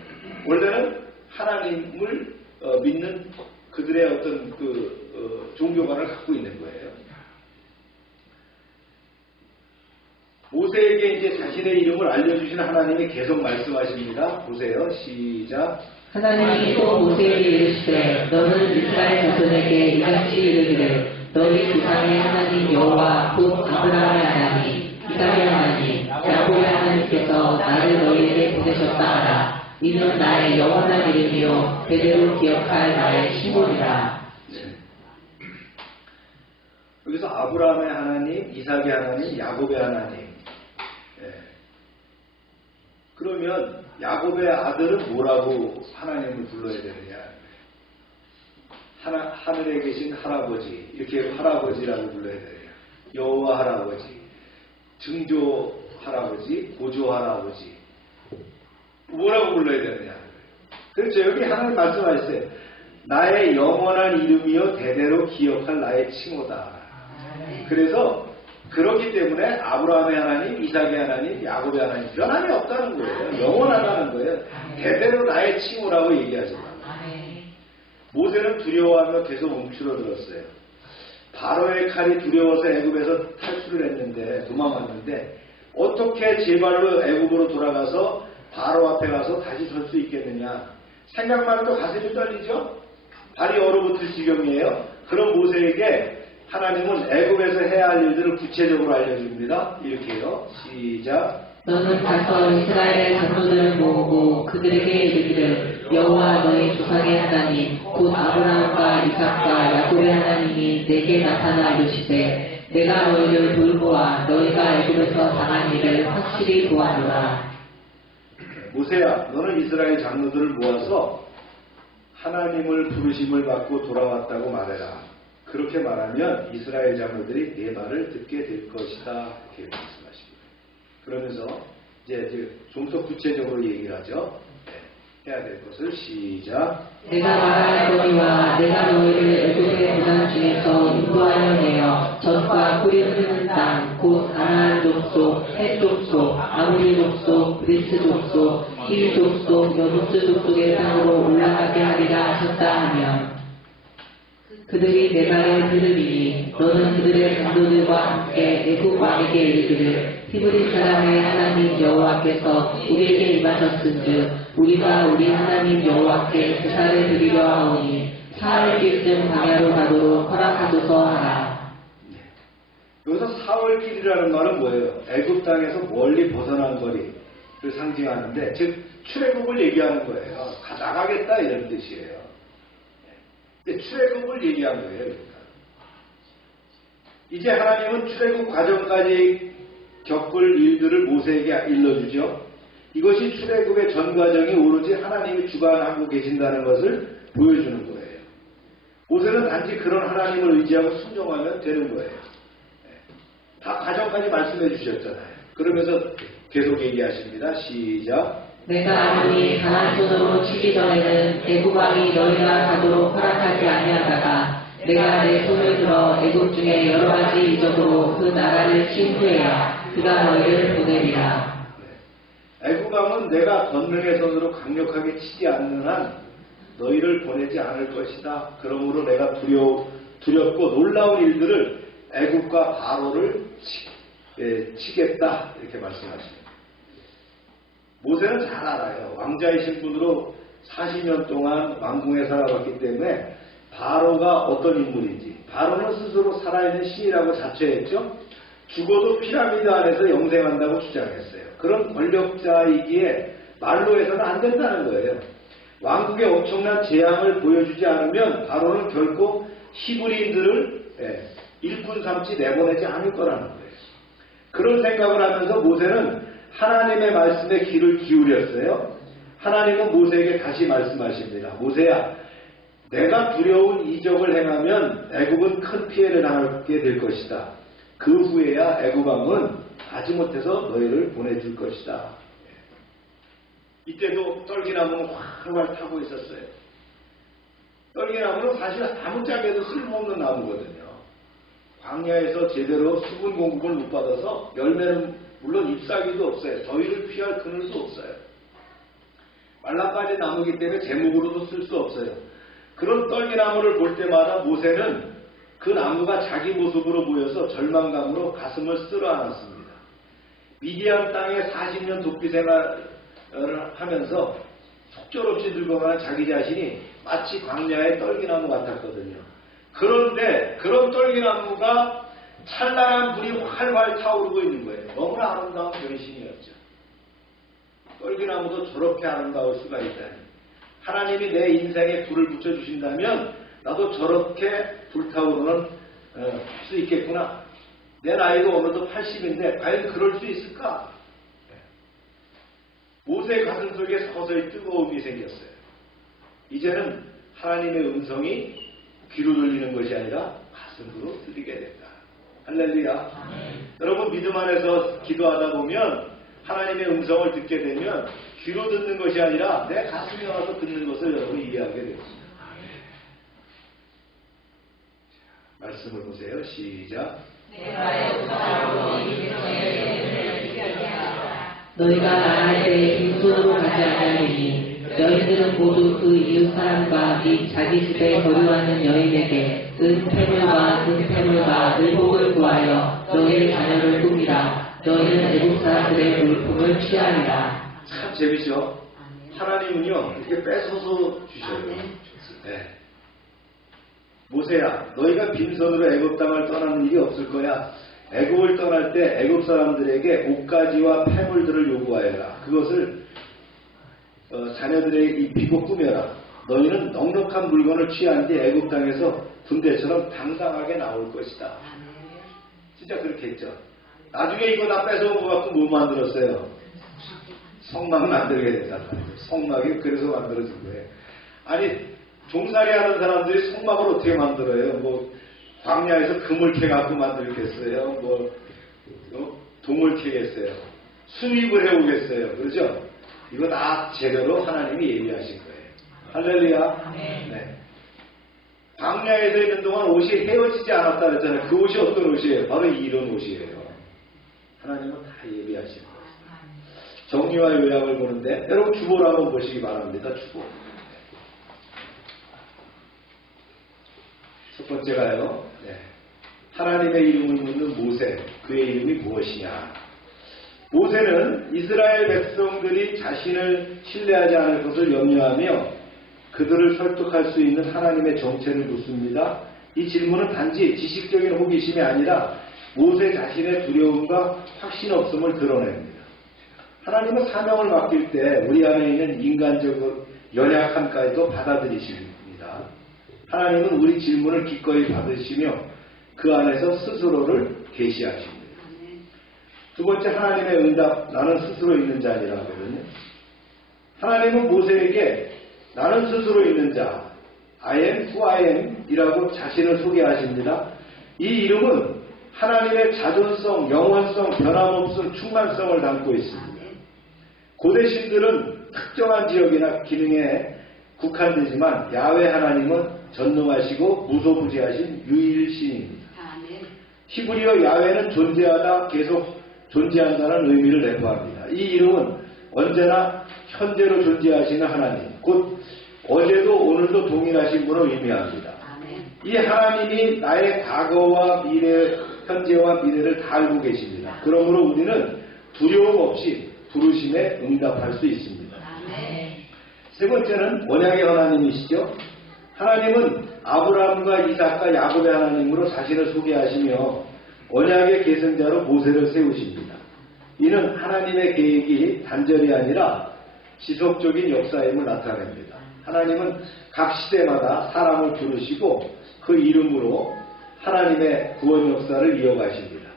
원래는 하나님을 믿는 그들의 어떤 종교관을 갖고 있는 거예요. 모세에게 이제 자신의 이름을 알려주신 하나님이 계속 말씀하십니다. 보세요. 시작. 하나님이 또 모세에게 이르시되 너는 이스라엘 자손에게 이같이 이르기를 너희 조상의 하나님 여호와 곧 아브라함의 하나님 이삭의 하나님 야곱의 하나님께서 나를 너희에게 보내셨다 하라. 이는 나의 영원한 이름이요 대대로 기억할 나의 신분이라. 여기서 아브라함의 하나님, 이삭의 하나님, 야곱의 하나님. 그러면 야곱의 아들은 뭐라고 하나님을 불러야 되느냐? 하늘에 계신 할아버지, 이렇게 할아버지라고 불러야 되느냐? 여호와 할아버지, 증조 할아버지, 고조 할아버지. 뭐라고 불러야 되느냐? 그렇죠. 여기 하나님 말씀하셨어요. 나의 영원한 이름이요 대대로 기억할 나의 칭호다. 그래서 그렇기 때문에 아브라함의 하나님, 이삭의 하나님, 야곱의 하나님 변함이 없다는 거예요. 영원하다는 거예요. 대대로 나의 칭호라고 얘기하지만 모세는 두려워하며 계속 움츠러들었어요. 바로의 칼이 두려워서 애굽에서 탈출을 했는데 도망왔는데 어떻게 제 발로 애굽으로 돌아가서 바로 앞에 가서 다시 설 수 있겠느냐. 생각만 해도 가슴이 떨리죠. 발이 얼어붙을 지경이에요. 그런 모세에게 하나님은 애굽에서 해야 할 일들을 구체적으로 알려줍니다. 이렇게요. 시작. 너는 가서 이스라엘의 장로들을 모으고 그들에게 이르기를 여호와 너희 조상의 하나님 곧 아브라함과 이삭과 야곱의 하나님이 내게 나타나 이르시되 내가 너희를 돌보아 너희가 애굽에서 당한 일을 확실히 보아노라. 모세야, 너는 이스라엘 장로들을 모아서 하나님을 부르심을 받고 돌아왔다고 말해라. 그렇게 말하면 이스라엘 장로들이 네 말을 듣게 될 것이다. 이렇게 말씀하십니다. 그러면서 이제 좀 더 구체적으로 얘기를 하죠. 해야 될 것을 시작. 내가 말할 너희와 내가 너희를 애굽의 고난 중에서 인도하여 내어 젖과 꿀이 흐르는 땅 곧 가나안 족속, 헷 족속, 아모리 족속, 그리스 족속, 히위 족속, 여부스 족속의 땅으로 올라가게 하리라 하셨다 하면 그들이 내 말을 들으리니 너는 그들의 장로들과 함께 애굽 왕에게 이르기를 히브리 사람의 하나님 여호와께서 우리에게 임하셨은즉 우리가 우리 하나님 여호와께 제사를 드리려 하오니 사흘길쯤 광야로 가도록 허락하소서 하라. 여기서 사흘길이라는 말은 뭐예요? 애굽 땅에서 멀리 벗어난 거리를 상징하는데, 즉 출애굽을 얘기하는 거예요. 나가겠다 이런 뜻이에요. 근데 출애굽을 얘기한 거예요. 그러니까. 이제 하나님은 출애굽 과정까지 겪을 일들을 모세에게 일러주죠. 이것이 출애굽의 전 과정이 오로지 하나님이 주관하고 계신다는 것을 보여주는 거예요. 모세는 단지 그런 하나님을 의지하고 순종하면 되는 거예요. 다 과정까지 말씀해 주셨잖아요. 그러면서 계속 얘기하십니다. 시작. 내가 너희 가나안 손으로 치기 전에는 애굽 왕이 너희가 가도록 허락하지 아니하다가 내가 내 손을 들어 애굽 중에 여러 가지 이적으로 그 나라를 친 후에야 그가 너희를 보내리라. 애굽 왕은 내가 권능의 손으로 강력하게 치지 않는 한 너희를 보내지 않을 것이다. 그러므로 내가 두렵고 놀라운 일들을 애굽과 바로를 치겠다. 이렇게 말씀하십니다. 모세는 잘 알아요. 왕자이신 분으로 40년 동안 왕궁에 살아왔기 때문에 바로가 어떤 인물인지. 바로는 스스로 살아있는 신이라고 자처했죠. 죽어도 피라미드 안에서 영생한다고 주장했어요. 그런 권력자이기에 말로 해서는 안 된다는 거예요. 왕국의 엄청난 재앙을 보여주지 않으면 바로는 결코 히브리인들을 일꾼 삼지 내보내지 않을 거라는 거예요. 그런 생각을 하면서 모세는 하나님의 말씀에 귀를 기울였어요. 하나님은 모세에게 다시 말씀하십니다. 모세야, 내가 두려운 이적을 행하면 애굽은 큰 피해를 당하게 될 것이다. 그 후에야 애굽 왕은 마지못해서 너희를 보내줄 것이다. 이때도 떨기나무는 활활 타고 있었어요. 떨기나무는 사실 아무짝에도 쓸모없는 나무거든요. 광야에서 제대로 수분 공급을 못 받아서 열매는 물론 잎사귀도 없어요. 더위를 피할 그늘도 없어요. 말라빠진 나무이기 때문에 제목으로도 쓸 수 없어요. 그런 떨기나무를 볼 때마다 모세는 그 나무가 자기 모습으로 보여서 절망감으로 가슴을 쓸어안았습니다. 미디안 땅에 40년 도피 생활을 하면서 속절없이 늙어가는 자기 자신이 마치 광야의 떨기나무 같았거든요. 그런데 그런 떨기나무가 찬란한 불이 활활 타오르고 있는 거예요. 너무나 아름다운 변신이었죠. 떨기나무도 저렇게 아름다울 수가 있다니. 하나님이 내 인생에 불을 붙여주신다면 나도 저렇게 불타오르는 수 있겠구나. 내 나이도 어느덧 80인데 과연 그럴 수 있을까? 모세의 가슴 속에 서서히 뜨거움이 생겼어요. 이제는 하나님의 음성이 귀로 들리는 것이 아니라 가슴으로 들리게 된다. 할렐루야. 여러분 믿음 안에서 기도하다 보면 하나님의 음성을 듣게 되면 귀로 듣는 것이 아니라 내 가슴에 와서 듣는 것을 여러분이 이해하게 되었습니다. 말씀을 보세요. 시작. 너희가 나갈 때 빈손으로 가지 아니하리니 너희들은 모두 그 이웃 사람과 및 자기 집에 거류하는 여인에게 은폐물과 은폐물과 의복을 구하여 너희의 자녀를 꾸미라. 너희는 애국 사람들의 물품을 취하리라. 참 재밌죠? 하나님은요 이렇게 뺏어서 주셔요. 네. 모세야, 너희가 빈손으로 애굽 땅을 떠나는 일이 없을 거야. 애굽을 떠날 때 애굽 사람들에게 옷가지와 폐물들을 요구하여라. 그것을 자녀들에게 입히고 꾸며라. 너희는 넉넉한 물건을 취한 뒤 애굽 땅에서 군대처럼 당당하게 나올 것이다. 진짜 그렇게 했죠. 나중에 이거 다 뺏어온 거 갖고 뭐 만들었어요? 성막 만들게 됐단 말이에요. 성막이 그래서 만들어진 거예요. 아니 종살이 하는 사람들이 성막을 어떻게 만들어요? 뭐 광야에서 금을 캐갖고 만들겠어요? 뭐 동을 캐겠어요? 수입을 해오겠어요? 그렇죠? 이거 다 제대로 하나님이 예비하신 거예요. 할렐루야. 네. 광야에서 있는 동안 옷이 헤어지지 않았다 그랬잖아요. 그 옷이 어떤 옷이에요? 바로 이런 옷이에요. 하나님은 다 예비하신 거예요. 정리와 요약을 보는데 여러분 주보를 한번 보시기 바랍니다. 주보. 첫 번째가요. 하나님의 이름을 묻는 모세, 그의 이름이 무엇이냐. 모세는 이스라엘 백성들이 자신을 신뢰하지 않을 것을 염려하며 그들을 설득할 수 있는 하나님의 정체를 묻습니다. 이 질문은 단지 지식적인 호기심이 아니라 모세 자신의 두려움과 확신 없음을 드러냅니다. 하나님은 사명을 맡길 때 우리 안에 있는 인간적 연약함까지도 받아들이십니다. 하나님은 우리 질문을 기꺼이 받으시며 그 안에서 스스로를 계시하십니다. 두 번째, 하나님의 응답, 나는 스스로 있는 자니라 하거든요. 하나님은 모세에게 나는 스스로 있는 자, I am who I am 이라고 자신을 소개하십니다. 이 이름은 하나님의 자존성, 영원성, 변함없음, 충만성을 담고 있습니다. 고대 신들은 특정한 지역이나 기능에 국한되지만 야훼 하나님은 전능하시고 무소부지하신 유일신입니다. 히브리어 야훼는 존재하다, 계속 존재한다는 의미를 내포합니다. 이 이름은 언제나 현재로 존재하시는 하나님, 곧 어제도 오늘도 동일하신 분을 의미합니다. 이 하나님이 나의 과거와 미래, 현재와 미래를 다 알고 계십니다. 그러므로 우리는 두려움 없이 부르심에 응답할 수 있습니다. 세 번째는 언약의 하나님이시죠. 하나님은 아브라함과 이삭과 야곱의 하나님으로 자신을 소개하시며 언약의 계승자로 모세를 세우십니다. 이는 하나님의 계획이 단절이 아니라 지속적인 역사임을 나타냅니다. 하나님은 각 시대마다 사람을 부르시고 그 이름으로 하나님의 구원 역사를 이어가십니다.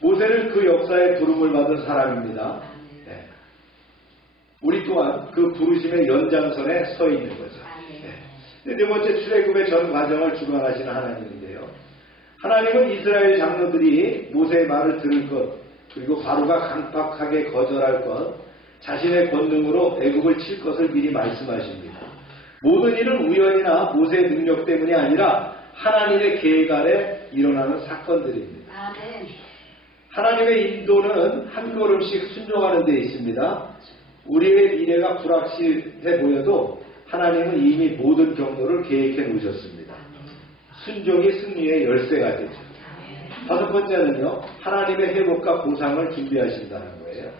모세는 그 역사에 부름을 받은 사람입니다. 우리 또한 그 부르심의 연장선에 서 있는 거죠. 네 번째, 출애굽의 전 과정을 주관하시는 하나님인데요. 하나님은 이스라엘 장로들이 모세의 말을 들을 것, 그리고 바로가 강팍하게 거절할 것, 자신의 권능으로 애굽을 칠 것을 미리 말씀하십니다. 모든 일은 우연이나 모세의 능력 때문이 아니라 하나님의 계획 아래 일어나는 사건들입니다. 하나님의 인도는 한 걸음씩 순종하는 데 있습니다. 우리의 미래가 불확실해 보여도 하나님은 이미 모든 경로를 계획해 놓으셨습니다. 순종이 승리의 열쇠가 되죠. 다섯 번째는요, 하나님의 회복과 보상을 준비하신다는 거예요.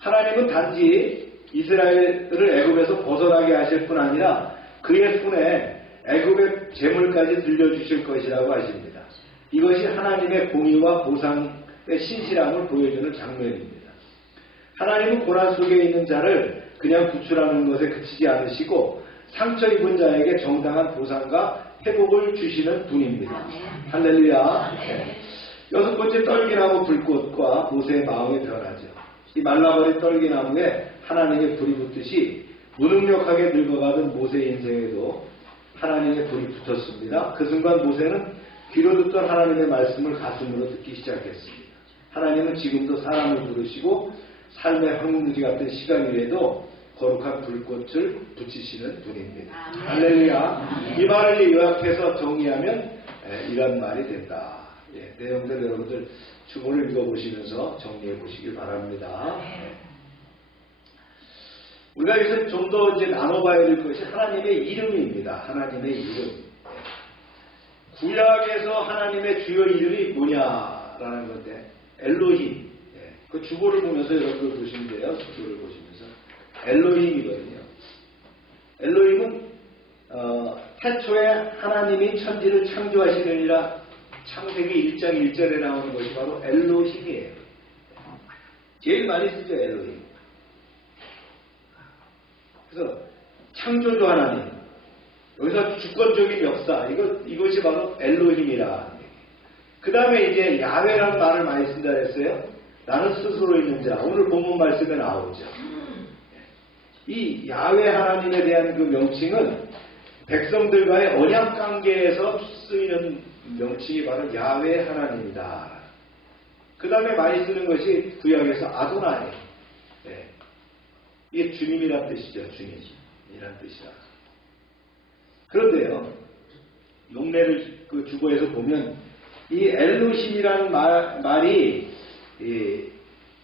하나님은 단지 이스라엘을 애굽에서 벗어나게 하실 뿐 아니라 그의 손에 애굽의 재물까지 들려주실 것이라고 하십니다. 이것이 하나님의 공의와 보상의 신실함을 보여주는 장면입니다. 하나님은 고난 속에 있는 자를 그냥 구출하는 것에 그치지 않으시고 상처 입은 자에게 정당한 보상과 회복을 주시는 분입니다. 할렐루야. 여섯 번째, 떨기나무 불꽃과 모세의 마음의 변화죠. 이 말라버린 떨기나무에 하나님의 불이 붙듯이 무능력하게 늙어가던 모세의 인생에도 하나님의 불이 붙었습니다. 그 순간 모세는 귀로 듣던 하나님의 말씀을 가슴으로 듣기 시작했습니다. 하나님은 지금도 사람을 부르시고 삶의 황무지 같은 시간이라도 거룩한 불꽃을 붙이시는 분입니다. 할렐루야. 이 말을 요약해서 정리하면 이런 말이 된다. 내용들 여러분들 주문을 읽어보시면서 정리해 보시길 바랍니다. 우리가 여기서 좀 더 이제 나눠봐야 될 것이 하나님의 이름입니다. 하나님의 이름. 구약에서 하나님의 주요 이름이 뭐냐라는 건데, 엘로힘. 그 주보를 보면서 여러분들 보시면 돼요. 주보를 보시면서. 엘로힘이거든요. 엘로힘은 태초에 하나님이 천지를 창조하시느니라 창세기 1장 1절에 나오는 것이 바로 엘로힘이에요. 제일 많이 쓰죠, 엘로힘. 그래서 창조주 하나님, 여기서 주권적인 역사, 이것이 바로 엘로힘이라. 그 다음에 이제 야훼라는 말을 많이 쓴다 했어요. 나는 스스로 있는 자. 오늘 본문 말씀에 나오죠. 이 야훼 하나님에 대한 그 명칭은 백성들과의 언약 관계에서 쓰이는 명칭이 바로 야훼 하나님이다. 그 다음에 많이 쓰는 것이 구약에서 아도나이. 이게 주님이란 뜻이죠. 주님이란 뜻이라. 그런데요, 용례를 그 주보에서 보면 이 엘로힘이라는 말이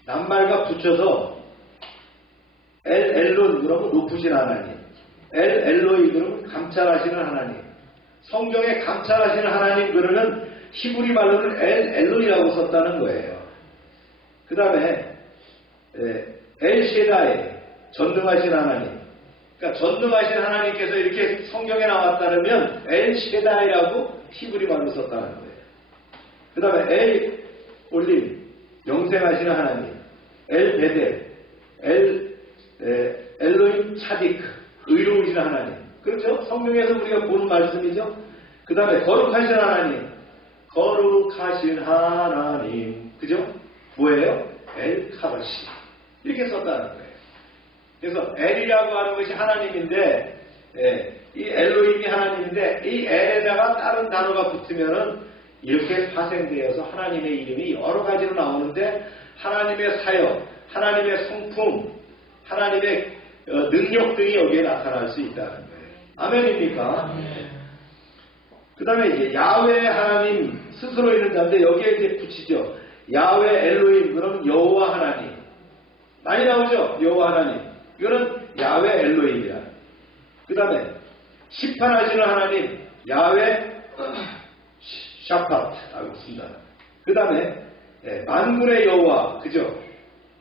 낱말과 붙여서 엘론 그러면 높으신 하나님, 엘로이 그러면 감찰하시는 하나님, 성경에 감찰하시는 하나님, 그러는 히브리 말로는 엘론이라고 썼다는 거예요. 그 다음에 엘셰다이, 전능하신 하나님. 그러니까 전능하신 하나님께서 이렇게 성경에 나왔다면 엘셰다이라고 히브리 말로 썼다는 거예요. 그 다음에 엘올림, 영생하시는 하나님. 엘베델, 엘로임 차디크, 의로우신 하나님. 그렇죠? 성경에서 우리가 보는 말씀이죠. 그 다음에 거룩하신 하나님, 거룩하신 하나님. 그죠? 뭐예요? 엘카라시. 이렇게 썼다는 거예요. 그래서 엘이라고 하는 것이 하나님인데, 이 엘로임이 하나님인데, 이 엘에다가 다른 단어가 붙으면은 이렇게 파생되어서 하나님의 이름이 여러 가지로 나오는데, 하나님의 사역, 하나님의 성품, 하나님의 능력 등이 여기에 나타날 수 있다는 거예요. 아멘입니까? 그 다음에 이제 야훼 하나님 스스로 있는 자인데 여기에 이제 붙이죠. 야훼 엘로임, 그러면 여호와 하나님. 많이 나오죠? 여호와 하나님. 이거는 야훼 엘로임이야. 그 다음에 심판하시는 하나님, 야훼 샤팟라고 씁니다. 그 다음에 만군의 여호와, 그죠?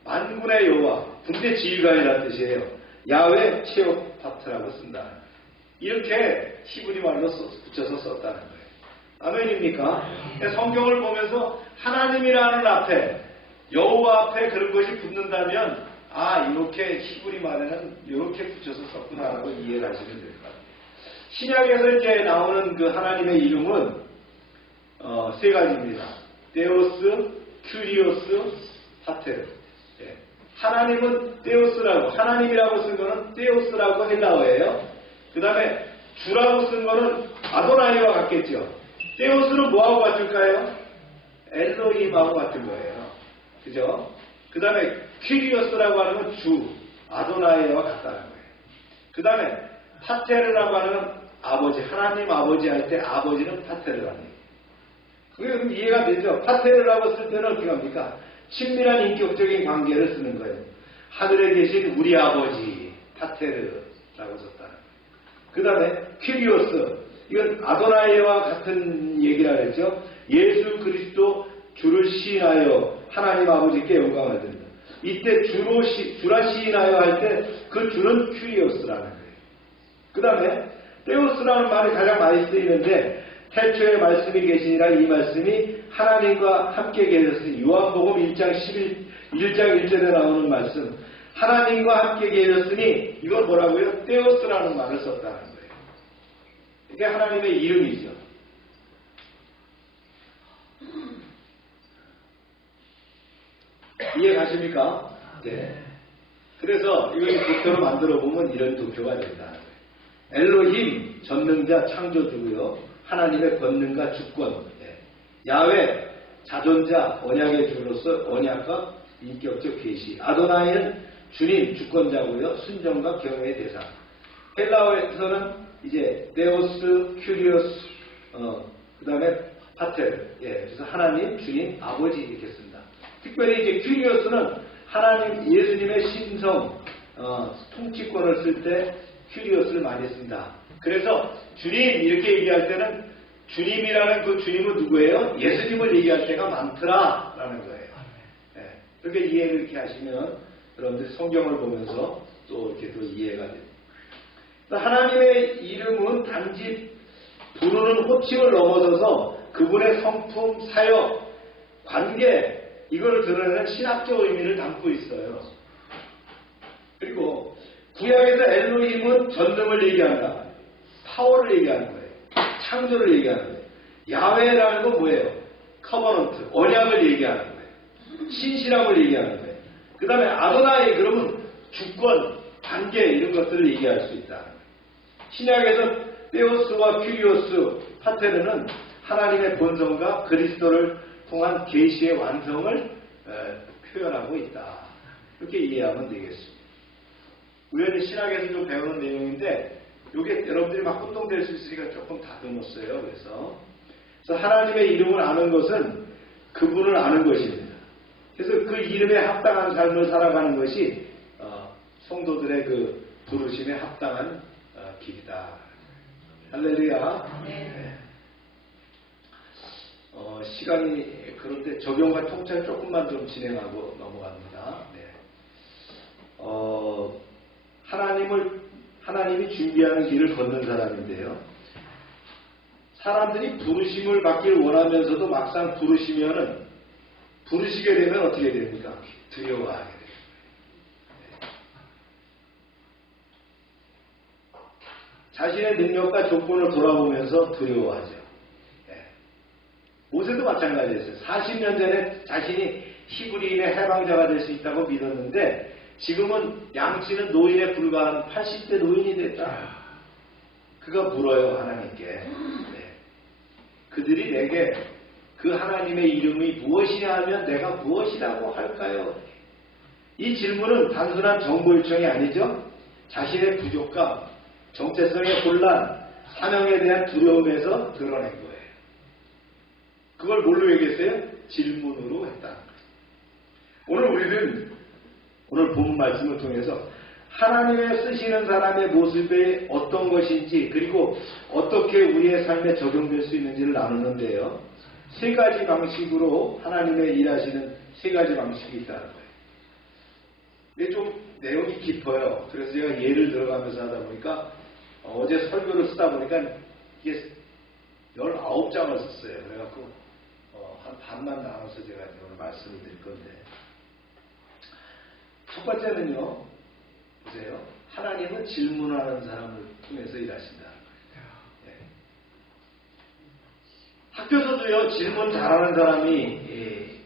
만군의 여호와, 군대 지휘관이라는 뜻이에요. 야훼 체오파트라고 쓴다. 이렇게 히브리 말로 붙여서 썼다는 거예요. 아멘입니까? 성경을 보면서 하나님이라는 앞에, 여호와 앞에 그런 것이 붙는다면, 아, 이렇게 히브리 말에는 이렇게 붙여서 썼구나라고 이해를 하시면 될 것 같아요. 신약에서 이제 나오는 그 하나님의 이름은 세 가지입니다. 데오스, 큐리오스, 파테르. 하나님은 데오스라고, 하나님이라고 쓴 거는 데오스라고 헬라어예요. 그 다음에 주라고 쓴 거는 아도나이와 같겠죠. 데오스는 뭐하고 같을까요? 엘로힘하고 같은 거예요. 그죠? 그 다음에 퀴리오스라고 하는 건 주, 아도나이와 같다는 거예요. 그 다음에 파테르라고 하는 아버지, 하나님 아버지 할 때 아버지는 파테르라는 얘기예요. 그게 그럼 이해가 되죠? 파테르라고 쓸 때는 어떻게 합니까? 친밀한 인격적인 관계를 쓰는 거예요. 하늘에 계신 우리 아버지, 파테르라고 썼다는 거예요. 그 다음에 퀴리오스, 이건 아도나이와 같은 얘기라 했죠. 예수 그리스도 주를 시인하여 하나님 아버지께 영광을 드립니다. 이때 주라 시인하여 할 때 그 주는 퀴리오스라는 거예요. 그 다음에 데오스라는 말이 가장 많이 쓰이는데, 태초에 말씀이 계시니라, 이 말씀이 하나님과 함께 계셨으니, 요한복음 1장 1절에 나오는 말씀, 하나님과 함께 계셨으니, 이건 뭐라고요? 데오스라는 말을 썼다는 거예요. 이게 하나님의 이름이죠. 이해 가십니까? 네. 그래서 이걸 도표로 만들어 보면 이런 도표가 된다는 거예요. 엘로힘, 전능자, 창조주고요. 하나님의 권능과 주권. 야훼, 자존자, 언약의 주로서 언약과 인격적 계시. 아도나이는 주님, 주권자고요. 순종과 경외의 대상. 헬라어에서는 이제 데오스, 큐리오스, 그 다음에 파테르. 그래서 하나님, 주님, 아버지 이렇게 쓴다. 특별히 이제 큐리오스는 하나님, 예수님의 신성, 통치권을 쓸 때 큐리오스를 많이 쓴다. 그래서 주님 이렇게 얘기할 때는 주님이라는 그 주님은 누구예요? 예수님을 얘기할 때가 많더라라는 거예요. 그렇게 이해를 이렇게 하시면 여러분들 성경을 보면서 또 이렇게 또 이해가 됩니다. 하나님의 이름은 단지 부르는 호칭을 넘어서서 그분의 성품, 사역, 관계, 이걸 드러내는 신학적 의미를 담고 있어요. 그리고 구약에서 엘로힘은 전능을 얘기한다. 파워를 얘기하는 거예요. 창조를 얘기하는 거예요. 야훼라는 건 뭐예요? 커버넌트, 언약을 얘기하는 거예요. 신실함을 얘기하는 거예요. 그 다음에 아도나이, 그러면 주권, 관계, 이런 것들을 얘기할 수 있다. 신약에서 데오스와 큐리오스, 파테르는 하나님의 본성과 그리스도를 통한 계시의 완성을 표현하고 있다. 이렇게 이해하면 되겠습니다. 우연히 신학에서 좀 배우는 내용인데 이게 여러분들이 막 혼동될 수 있으니까 조금 다듬었어요. 그래서 하나님의 이름을 아는 것은 그분을 아는 것입니다. 그래서 그 이름에 합당한 삶을 살아가는 것이 성도들의 그 부르심에 합당한 길이다. 할렐루야. 네. 시간이 그런데 적용과 통찰 조금만 좀 진행하고 넘어갑니다. 네. 하나님이 준비하는 길을 걷는 사람인데요. 사람들이 부르심을 받기를 원하면서도 막상 부르시게 되면 어떻게 됩니까? 두려워하게 됩니다. 자신의 능력과 조건을 돌아보면서 두려워하죠. 네. 모세도 마찬가지였어요. 40년 전에 자신이 히브리인의 해방자가 될 수 있다고 믿었는데 지금은 양치는 노인에 불과한 80대 노인이 됐다. 그가 물어요, 하나님께. 네. 그들이 내게 그 하나님의 이름이 무엇이냐 하면 내가 무엇이라고 할까요? 이 질문은 단순한 정보 요청이 아니죠. 자신의 부족감, 정체성의 혼란, 사명에 대한 두려움에서 드러낸 거예요. 그걸 뭘로 얘기했어요? 질문으로 했다. 오늘 우리는 오늘 본문 말씀을 통해서 하나님의 쓰시는 사람의 모습이 어떤 것인지 그리고 어떻게 우리의 삶에 적용될 수 있는지를 나누는데요. 세 가지 방식으로 하나님의 일하시는 세 가지 방식이 있다는 거예요. 이게 좀 내용이 깊어요. 그래서 제가 예를 들어가면서 하다 보니까 어제 설교를 쓰다 보니까 이게 19장을 썼어요. 그래갖고 한 반만 나눠서 제가 오늘 말씀을 드릴 건데 첫 번째는요. 보세요. 하나님은 질문하는 사람을 통해서 일하신다는 거예요. 네. 학교에서도요. 질문 잘하는 사람이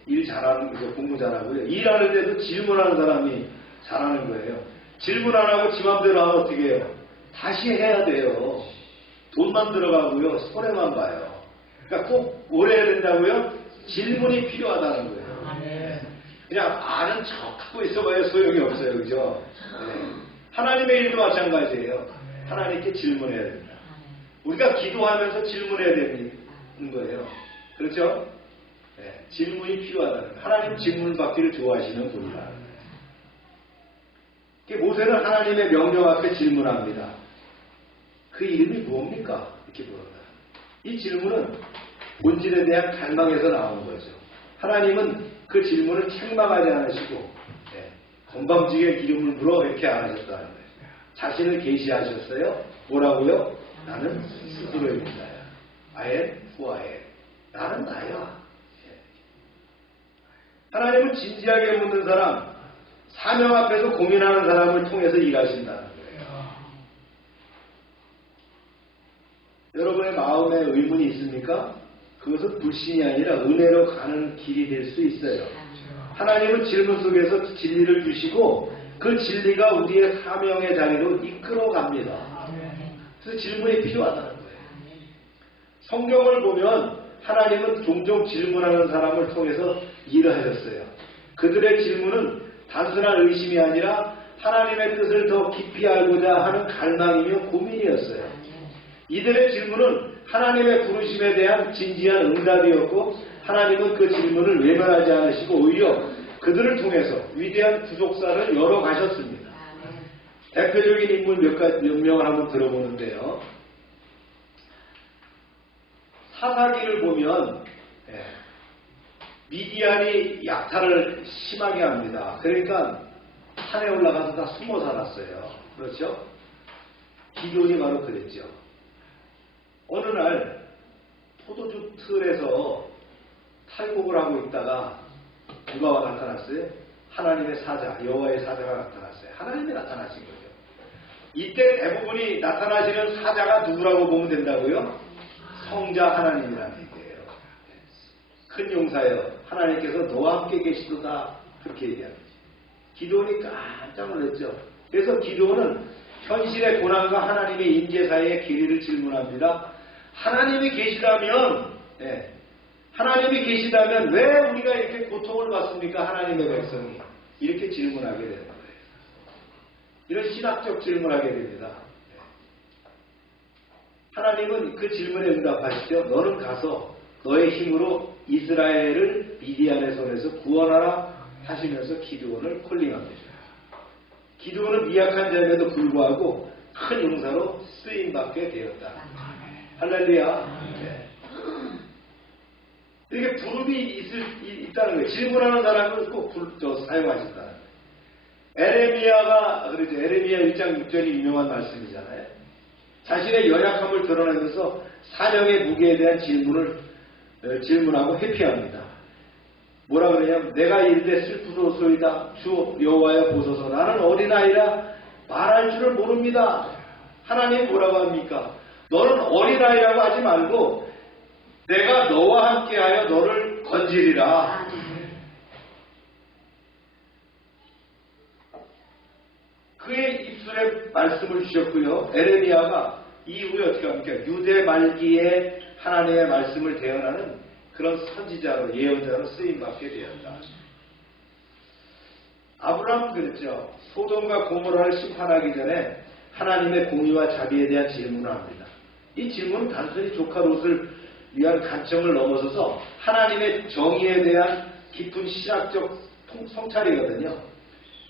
일 잘하는 거죠. 공부 잘하고요. 일하는 데도 질문하는 사람이 잘하는 거예요. 질문 안 하고 지 맘대로 하면 어떻게 해요? 다시 해야 돼요. 돈만 들어가고요. 손해만 봐요. 그러니까 꼭 뭘 해야 된다고요? 질문이 필요하다는 거예요. 그냥 아는 척 하고 있어봐야 소용이 없어요. 그죠? 네. 하나님의 일도 마찬가지예요. 하나님께 질문해야 된다. 우리가 기도하면서 질문해야 되는 거예요. 그렇죠? 네. 질문이 필요하다는 거예요. 하나님 질문 받기를 좋아하시는 분이다. 모세는 하나님의 명령 앞에 질문합니다. 그 이름이 무엇입니까? 이렇게 물었다. 이 질문은 본질에 대한 갈망에서 나온 거죠. 하나님은 그 질문을 책망하지 않으시고 건방지게 기름을 물어 이렇게 안 하셨다는 거예요. 자신을 계시하셨어요. 뭐라고요? 나는 스스로의 분자야. I am who I am. 나는 나야. 하나님은 진지하게 묻는 사람, 사명 앞에서 고민하는 사람을 통해서 일하신다는 거예요. 여러분의 마음에 의문이 있습니까? 그것은 불신이 아니라 은혜로 가는 길이 될 수 있어요. 하나님은 질문 속에서 진리를 주시고 그 진리가 우리의 사명의 자리로 이끌어 갑니다. 그래서 질문이 필요하다는 거예요. 성경을 보면 하나님은 종종 질문하는 사람을 통해서 일을 하셨어요. 그들의 질문은 단순한 의심이 아니라 하나님의 뜻을 더 깊이 알고자 하는 갈망이며 고민이었어요. 이들의 질문은 하나님의 부르심에 대한 진지한 응답이었고 하나님은 그 질문을 외면하지 않으시고 오히려 그들을 통해서 위대한 구속사를 열어가셨습니다. 대표적인 인물 몇 명을 한번 들어보는데요. 사사기를 보면 미디안이 약탈을 심하게 합니다. 그러니까 산에 올라가서 다 숨어 살았어요. 그렇죠? 기드온이 바로 그랬죠. 어느 날 포도주 틀에서 탈곡을 하고 있다가 누가 나타났어요? 하나님의 사자, 여호와의 사자가 나타났어요. 하나님이 나타나신 거죠. 이때 대부분이 나타나시는 사자가 누구라고 보면 된다고요? 성자 하나님이라는 얘기예요. 큰 용사여, 하나님께서 너와 함께 계시도다. 그렇게 얘기합니다. 기드온이 깜짝 놀랐죠. 그래서 기드온은 현실의 고난과 하나님의 임재 사이의 길이를 질문합니다. 하나님이 계시다면 왜 우리가 이렇게 고통을 받습니까? 하나님의 백성이. 이렇게 질문하게 되는 거예요. 이런 신학적 질문하게 됩니다. 하나님은 그 질문에 응답하시죠. 너는 가서 너의 힘으로 이스라엘을 미디안의 손에서 구원하라 하시면서 기드온을 콜링합니다. 기드온은 미약한 자임에도 불구하고 큰 용사로 쓰임받게 되었다. 할렐루야. 네. 이렇게 부름이 있다는 거예요. 질문하는 사람은 꼭 사용하신다는 거예요. 에레미야가 그러죠. 에레미야 1장 6절이 유명한 말씀이잖아요. 자신의 연약함을 드러내면서 사명의 무게에 대한 질문하고 회피합니다. 뭐라 그러냐면 내가 이르되 슬프도소이다. 주 여호와여 보소서. 나는 어린아이라 말할 줄을 모릅니다. 하나님 뭐라고 합니까? 너는 어린아이라고 하지 말고 내가 너와 함께하여 너를 건지리라. 그의 입술에 말씀을 주셨고요. 에레미야가 이후에 어떻게 합니까? 유대 말기에 하나님의 말씀을 대언하는 그런 선지자로, 예언자로 쓰임받게 되었다. 아브라함은 그랬죠. 소돔과 고모라를 심판하기 전에 하나님의 공의와 자비에 대한 질문을 합니다. 이 질문은 단순히 조카 롯을 위한 간청을 넘어서서 하나님의 정의에 대한 깊은 신학적 성찰이거든요.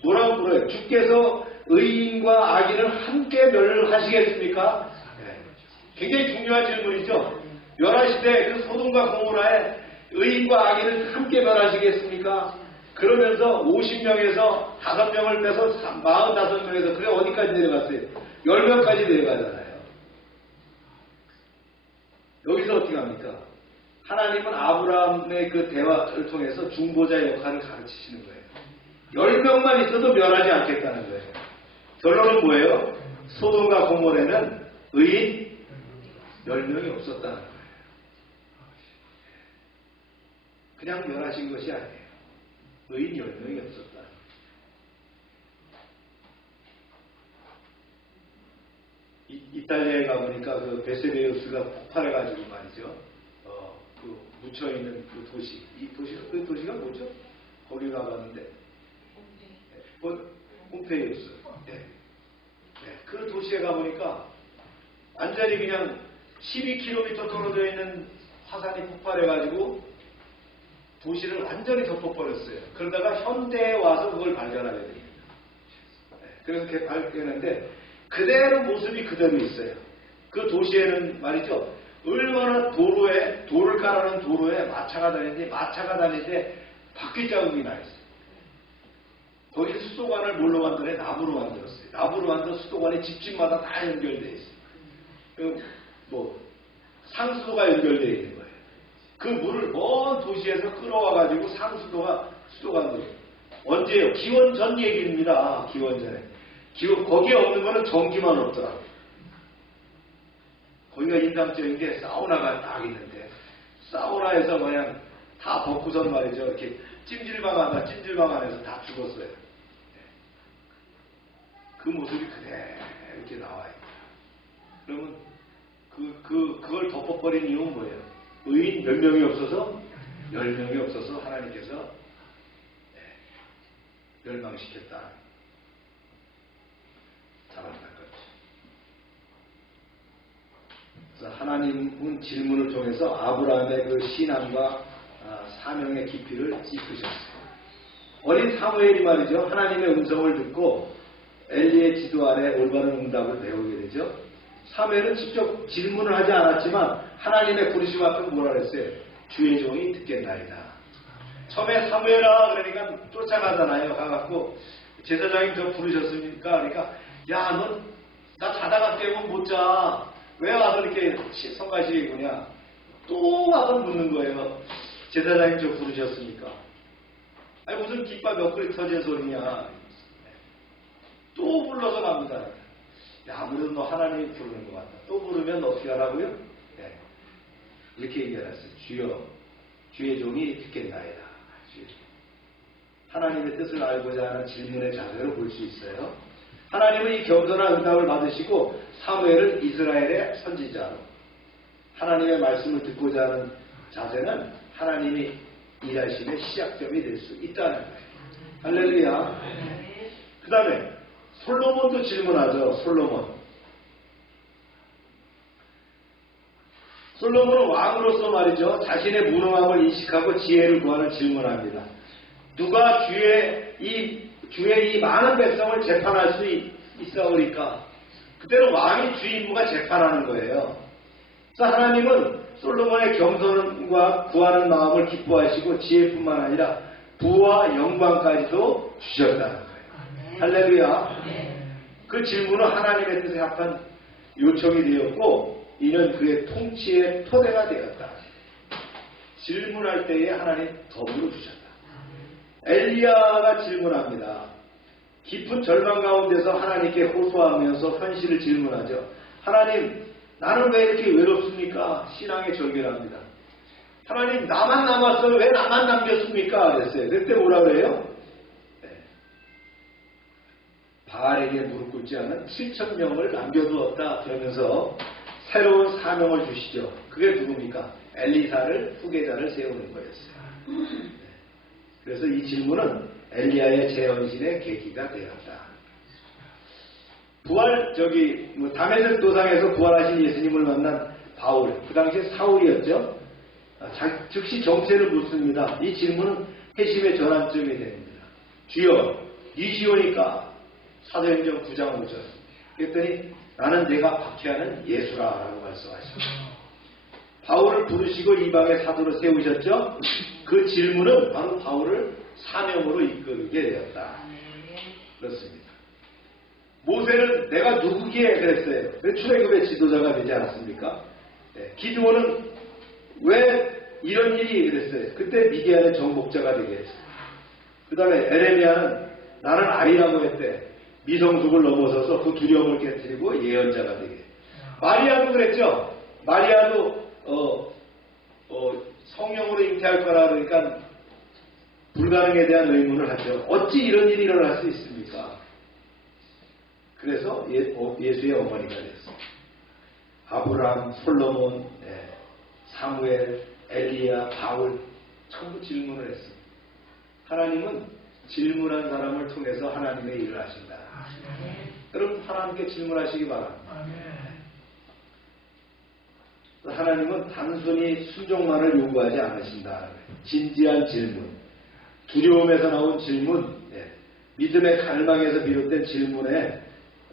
뭐라고 물어요? 주께서 의인과 악인을 함께 멸하시겠습니까? 네. 굉장히 중요한 질문이죠. 멸하시되 그 소돔과 고모라에 의인과 악인을 함께 멸하시겠습니까? 그러면서 50명에서 5명을 빼서 45명에서 그래 어디까지 내려갔어요? 10명까지 내려가잖아요. 여기서 어떻게 합니까? 하나님은 아브라함의 그 대화를 통해서 중보자 역할을 가르치시는 거예요. 10명만 있어도 멸하지 않겠다는 거예요. 결론은 뭐예요? 소돔과 고모라에는 의인 10명이 없었다는 거예요. 그냥 멸하신 것이 아니에요. 의인 10명이 없었다. 이탈리아에 가보니까 그 베스베우스가 폭발해가지고 말이죠. 그 묻혀있는 그 도시. 그 도시가 뭐죠? 거기 가봤는데. 폼페이우스. 네. 네. 그 도시에 가보니까 완전히 그냥 12km 떨어져 있는 화산이 폭발해가지고 도시를 완전히 덮어버렸어요. 그러다가 현대에 와서 그걸 발견하게 됩니다. 네. 그래서 그렇게 발견했는데 그대로 모습이 그대로 있어요. 그 도시에는 말이죠. 얼마나 돌을 깔아놓은 도로에 마차가 다니는데 바퀴 자국이 나 있어요. 거기 수도관을 뭘로 만들어요? 나무로 만들었어요. 나무로 만든 수도관이 집집마다 다 연결되어 있어요. 상수도가 연결되어 있는 거예요. 그 물을 먼 도시에서 끌어와가지고 수도관으로. 언제요? 기원 전 얘기입니다. 기원 전에. 거기에 없는 거는 전기만 없더라고요. 거기가 인상적인 게 사우나가 딱 있는데, 사우나에서 그냥 다 벗고선 말이죠. 이렇게 찜질방 안에서 다 죽었어요. 그 모습이 그대로 이렇게 나와요. 그러면 그걸 덮어버린 이유는 뭐예요? 의인 몇 명이 없어서 10명이 없어서 하나님께서 멸망시켰다. 잡았다는 거죠. 그래서 하나님은 질문을 통해서 아브라함의 그 신앙과 사명의 깊이를 짚으셨어요. 어린 사무엘이 말이죠. 하나님의 음성을 듣고 엘리의 지도 아래 올바른 응답을 배우게 되죠. 사무엘은 직접 질문을 하지 않았지만 하나님의 부르심 앞에 뭐라 그랬어요? 주의 종이 듣겠나이다. 처음에 사무엘아 그러니까 쫓아가잖아요. 가갖고 제사장님 저 부르셨습니까? 그러니까 야 넌 나 자다가 깨면 못 자. 왜 와서 이렇게 성가시게 구냐? 또 와서 묻는 거예요. 제사장님 저 부르셨습니까? 아니 무슨 깃발 몇 그릇 터진 소리냐? 또 불러서 갑니다. 야, 아무래도 너 하나님이 부르는 것 같다. 또 부르면 어떻게 하라고요? 네. 이렇게 얘기하셨어요. 주여, 주의 종이 듣겠나이다. 하나님의 뜻을 알고자 하는 질문의 자세로 볼 수 있어요. 하나님은 이 겸손한 응답을 받으시고 사무엘은 이스라엘의 선지자로 하나님의 말씀을 듣고자 하는 자세는 하나님이 일하심의 시작점이 될 수 있다는 거예요. 할렐루야. 그 다음에 솔로몬도 질문하죠. 솔로몬은 왕으로서 말이죠. 자신의 무능함을 인식하고 지혜를 구하는 질문합니다. 누가 주의 이 많은 백성을 재판할 수 있사오리까? 그때는 왕이 주임무가 재판하는 거예요. 그래서 하나님은 솔로몬의 겸손과 구하는 마음을 기뻐하시고 지혜뿐만 아니라 부와 영광까지도 주셨다는 거예요. 할렐루야. 그 질문은 하나님의 뜻에 합한 요청이 되었고 이는 그의 통치의 토대가 되었다. 질문할 때에 하나님 더불어 주셨다. 엘리야가 질문합니다. 깊은 절망 가운데서 하나님께 호소하면서 현실을 질문하죠. 하나님, 나는 왜 이렇게 외롭습니까? 신앙의 절개랍니다. 하나님, 나만 남았어요. 왜 나만 남겼습니까? 그랬어요. 그때 뭐라 그래요? 네. 바알에게 무릎 꿇지 않은 7,000명을 남겨두었다. 그러면서 새로운 사명을 주시죠. 그게 누굽니까? 엘리사를 후계자를 세우는 거였어요. 네. 그래서 이 질문은 엘리야의 재헌신의 계기가 되었다. 다메섹 도상에서 부활하신 예수님을 만난 바울, 그 당시에 사울이었죠. 즉시 정체를 묻습니다. 이 질문은 회심의 전환점이 됩니다. 주여, 니시오니까? 사도행전 9장 5절. 그랬더니 나는 내가 박해하는 예수라라고 말씀하셨습니다. 바울을 부르시고 이방의 사도로 세우셨죠. 그 질문은 바로 바울을 사명으로 이끌게 되었다. 그렇습니다. 모세는 내가 누구기에 그랬어요. 출애굽의 지도자가 되지 않았습니까? 네. 기드온은 왜 이런 일이 그랬어요. 그때 미디안의 정복자가 되게 했어요. 그 다음에 에레미야는 나는 아리라고 했대. 미성숙을 넘어서서 그 두려움을 깨뜨리고 예언자가 되게. 마리아도 그랬죠. 마리아도 성령으로 잉태할 거라 그러니까 불가능에 대한 의문을 하죠. 어찌 이런 일이 일어날 수 있습니까? 그래서 예수의 어머니가 됐어요. 아브라함, 솔로몬, 사무엘, 엘리야, 바울 전부 질문을 했습니다. 하나님은 질문한 사람을 통해서 하나님의 일을 하신다. 여러분 하나님께 질문하시기 바랍니다. 하나님은 단순히 순종만을 요구하지 않으신다. 진지한 질문, 두려움에서 나온 질문, 믿음의 갈망에서 비롯된 질문에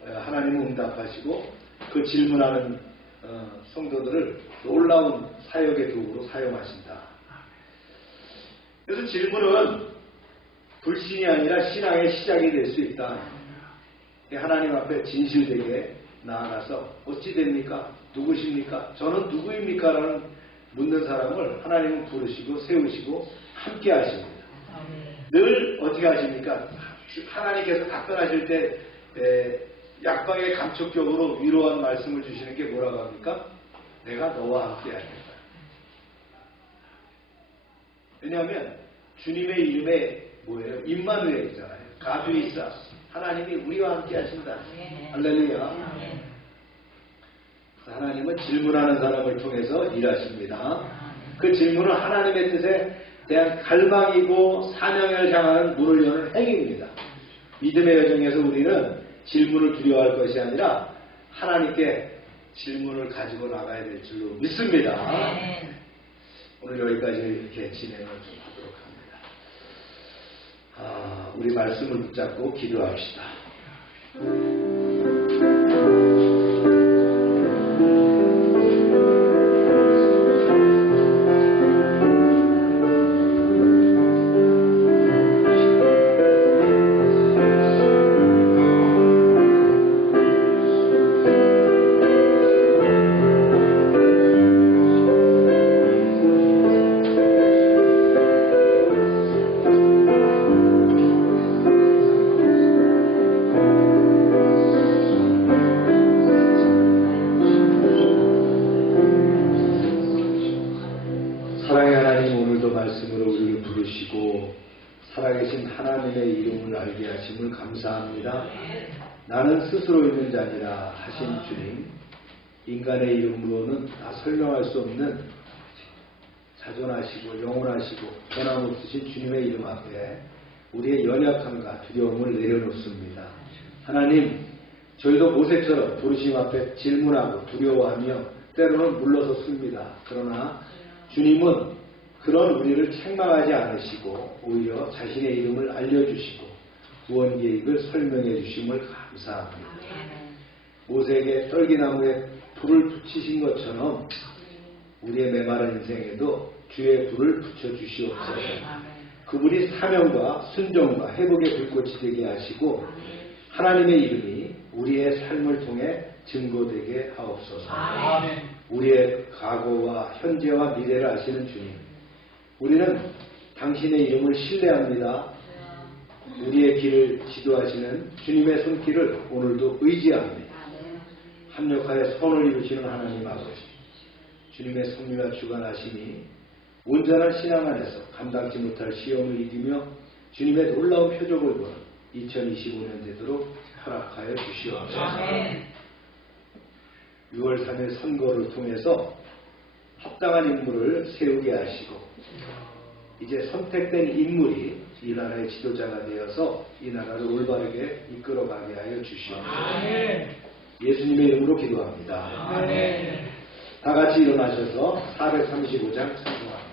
하나님은 응답하시고 그 질문하는 성도들을 놀라운 사역의 도구로 사용하신다. 그래서 질문은 불신이 아니라 신앙의 시작이 될 수 있다. 하나님 앞에 진실되게 나아가서 어찌 됩니까? 누구십니까? 저는 누구입니까? 라는 묻는 사람을 하나님은 부르시고 세우시고 함께 하십니다. 늘 어떻게 하십니까? 하나님께서 답변하실 때 약방의 감촉격으로 위로한 말씀을 주시는 게 뭐라고 합니까? 내가 너와 함께 하겠다. 왜냐하면 주님의 이름에 뭐예요? 임마누엘이잖아요. 가두이사. 하나님이 우리와 함께 하신다. 할렐루야. 하나님은 질문하는 사람을 통해서 일하십니다. 그 질문은 하나님의 뜻에 대한 갈망이고 사명을 향하는 문을 여는 행위입니다. 믿음의 여정에서 우리는 질문을 두려워할 것이 아니라 하나님께 질문을 가지고 나가야 될 줄로 믿습니다. 오늘 여기까지 이렇게 진행을 좀 하도록 합니다. 우리 말씀을 붙잡고 기도합시다. 사랑의 하나님, 오늘도 말씀으로 우리를 부르시고 살아계신 하나님의 이름을 알게 하심을 감사합니다. 나는 스스로 있는 자니라 하신 주님, 인간의 이름으로는 다 설명할 수 없는 자존하시고 영원하시고 변함없으신 주님의 이름 앞에 우리의 연약함과 두려움을 내려놓습니다. 하나님, 저희도 모세처럼 부르심 앞에 질문하고 두려워하며 때로는 물러섰습니다. 그러나 주님은 그런 우리를 책망하지 않으시고 오히려 자신의 이름을 알려주시고 구원 계획을 설명해 주심을 감사합니다. 모세에게 떨기나무에 불을 붙이신 것처럼 우리의 메마른 인생에도 주의 불을 붙여주시옵소서. 그분이 사명과 순종과 회복의 불꽃이 되게 하시고 하나님의 이름이 우리의 삶을 통해 증거되게 하옵소서. 우리의 과거와 현재와 미래를 아시는 주님, 우리는 당신의 이름을 신뢰합니다. 우리의 길을 지도하시는 주님의 손길을 오늘도 의지합니다. 합력하여 선을 이루시는 하나님 아버지, 주님의 섭리와 주관하심이 온전한 신앙 안에서 감당치 못할 시험을 이기며 주님의 놀라운 표적을 보는 2025년 되도록 허락하여 주시옵소서. 6월 3일 선거를 통해서 합당한 인물을 세우게 하시고 이제 선택된 인물이 이 나라의 지도자가 되어서 이 나라를 올바르게 이끌어가게 하여 주시옵소서. 예수님의 이름으로 기도합니다. 다 같이 일어나셔서 435장 찬송합니다.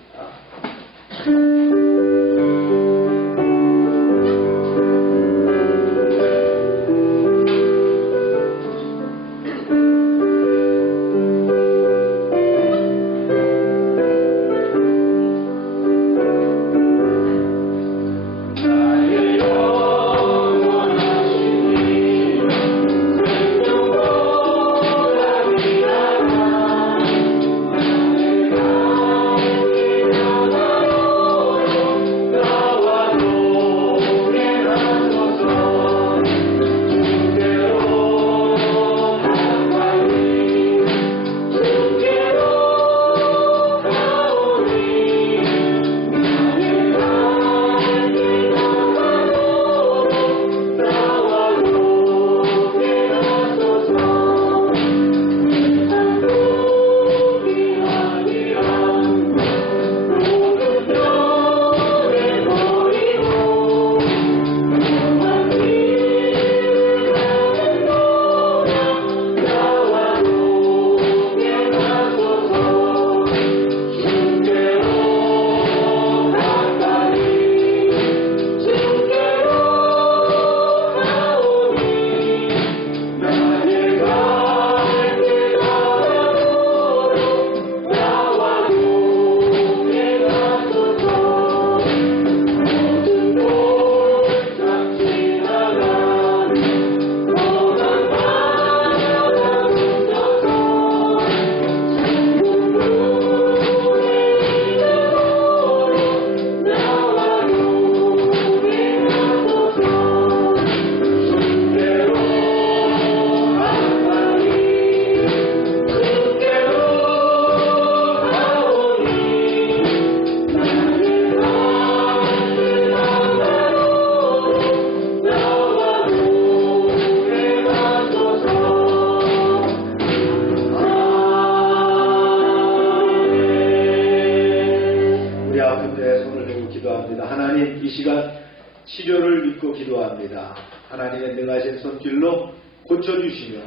치료를 믿고 기도합니다. 하나님의 능하신 손길로 고쳐주시며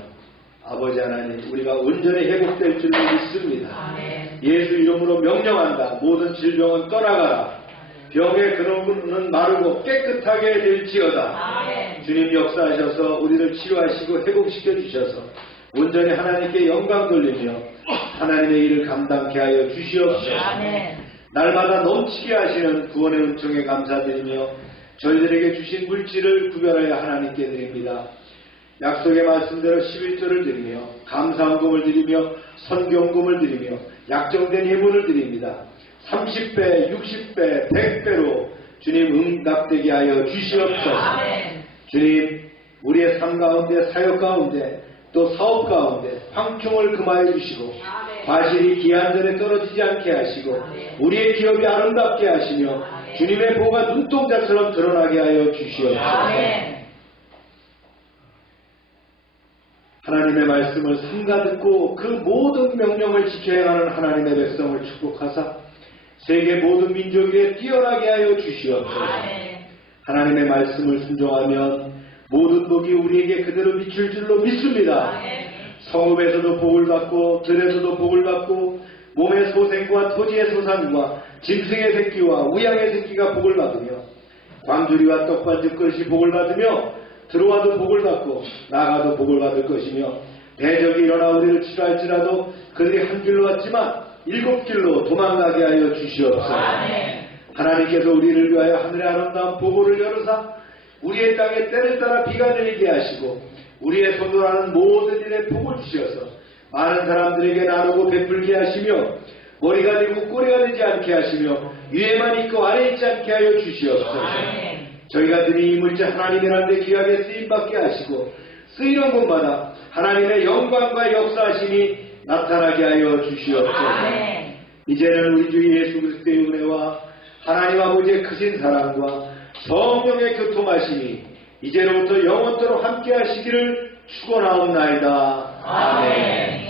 아버지 하나님 우리가 온전히 회복될 줄로 믿습니다. 예수 이름으로 명령한다. 모든 질병은 떠나가라. 병의 근원은 마르고 깨끗하게 될지어다. 주님 역사하셔서 우리를 치료하시고 회복시켜 주셔서 온전히 하나님께 영광 돌리며 하나님의 일을 감당케 하여 주시옵소서. 날마다 넘치게 하시는 구원의 은총에 감사드리며 저희들에게 주신 물질을 구별하여 하나님께 드립니다. 약속의 말씀대로 11조를 드리며 감사헌금을 드리며 선경금을 드리며 약정된 예물을 드립니다. 30배, 60배, 100배로 주님 응답되게 하여 주시옵소서. 주님 우리의 삶 가운데 사역 가운데 또 사업 가운데 황충을 금하여 주시고 과실이 기한전에 떨어지지 않게 하시고 우리의 기업이 아름답게 하시며 주님의 보가 눈동자처럼 드러나게 하여 주시옵소서. 하나님의 말씀을 삼가 듣고 그 모든 명령을 지켜야 하는 하나님의 백성을 축복하사 세계 모든 민족 위에 뛰어나게 하여 주시옵소서. 하나님의 말씀을 순종하면 모든 복이 우리에게 그대로 미칠 줄로 믿습니다. 성읍에서도 복을 받고 들에서도 복을 받고 몸의 소생과 토지의 소산과 짐승의 새끼와 우양의 새끼가 복을 받으며 광주리와 떡반죽 그릇이 복을 받으며 들어와도 복을 받고 나가도 복을 받을 것이며 대적이 일어나 우리를 치료할지라도 그들이 한 길로 왔지만 일곱 길로 도망가게 하여 주시옵소서. 하나님께서 우리를 위하여 하늘의 아름다운 보고를 열어사 우리의 땅에 때를 따라 비가 내리게 하시고 우리의 손으로 하는 모든 일에 복을 주셔서 많은 사람들에게 나누고 베풀게 하시며 머리가 되고 꼬리가 되지 않게 하시며 위에만 있고 아래에 있지 않게 하여 주시옵소서. 저희가 드린 이 물질 하나님이란 데 귀하게 쓰임받게 하시고 쓰이는 곳마다 하나님의 영광과 역사하심이 나타나게 하여 주시옵소서. 이제는 우리 주 예수 그리스도의 은혜와 하나님 아버지의 크신 사랑과 성령의 교통하심이 이제로부터 영원토록 함께 하시기를 축원하옵나이다. 아멘.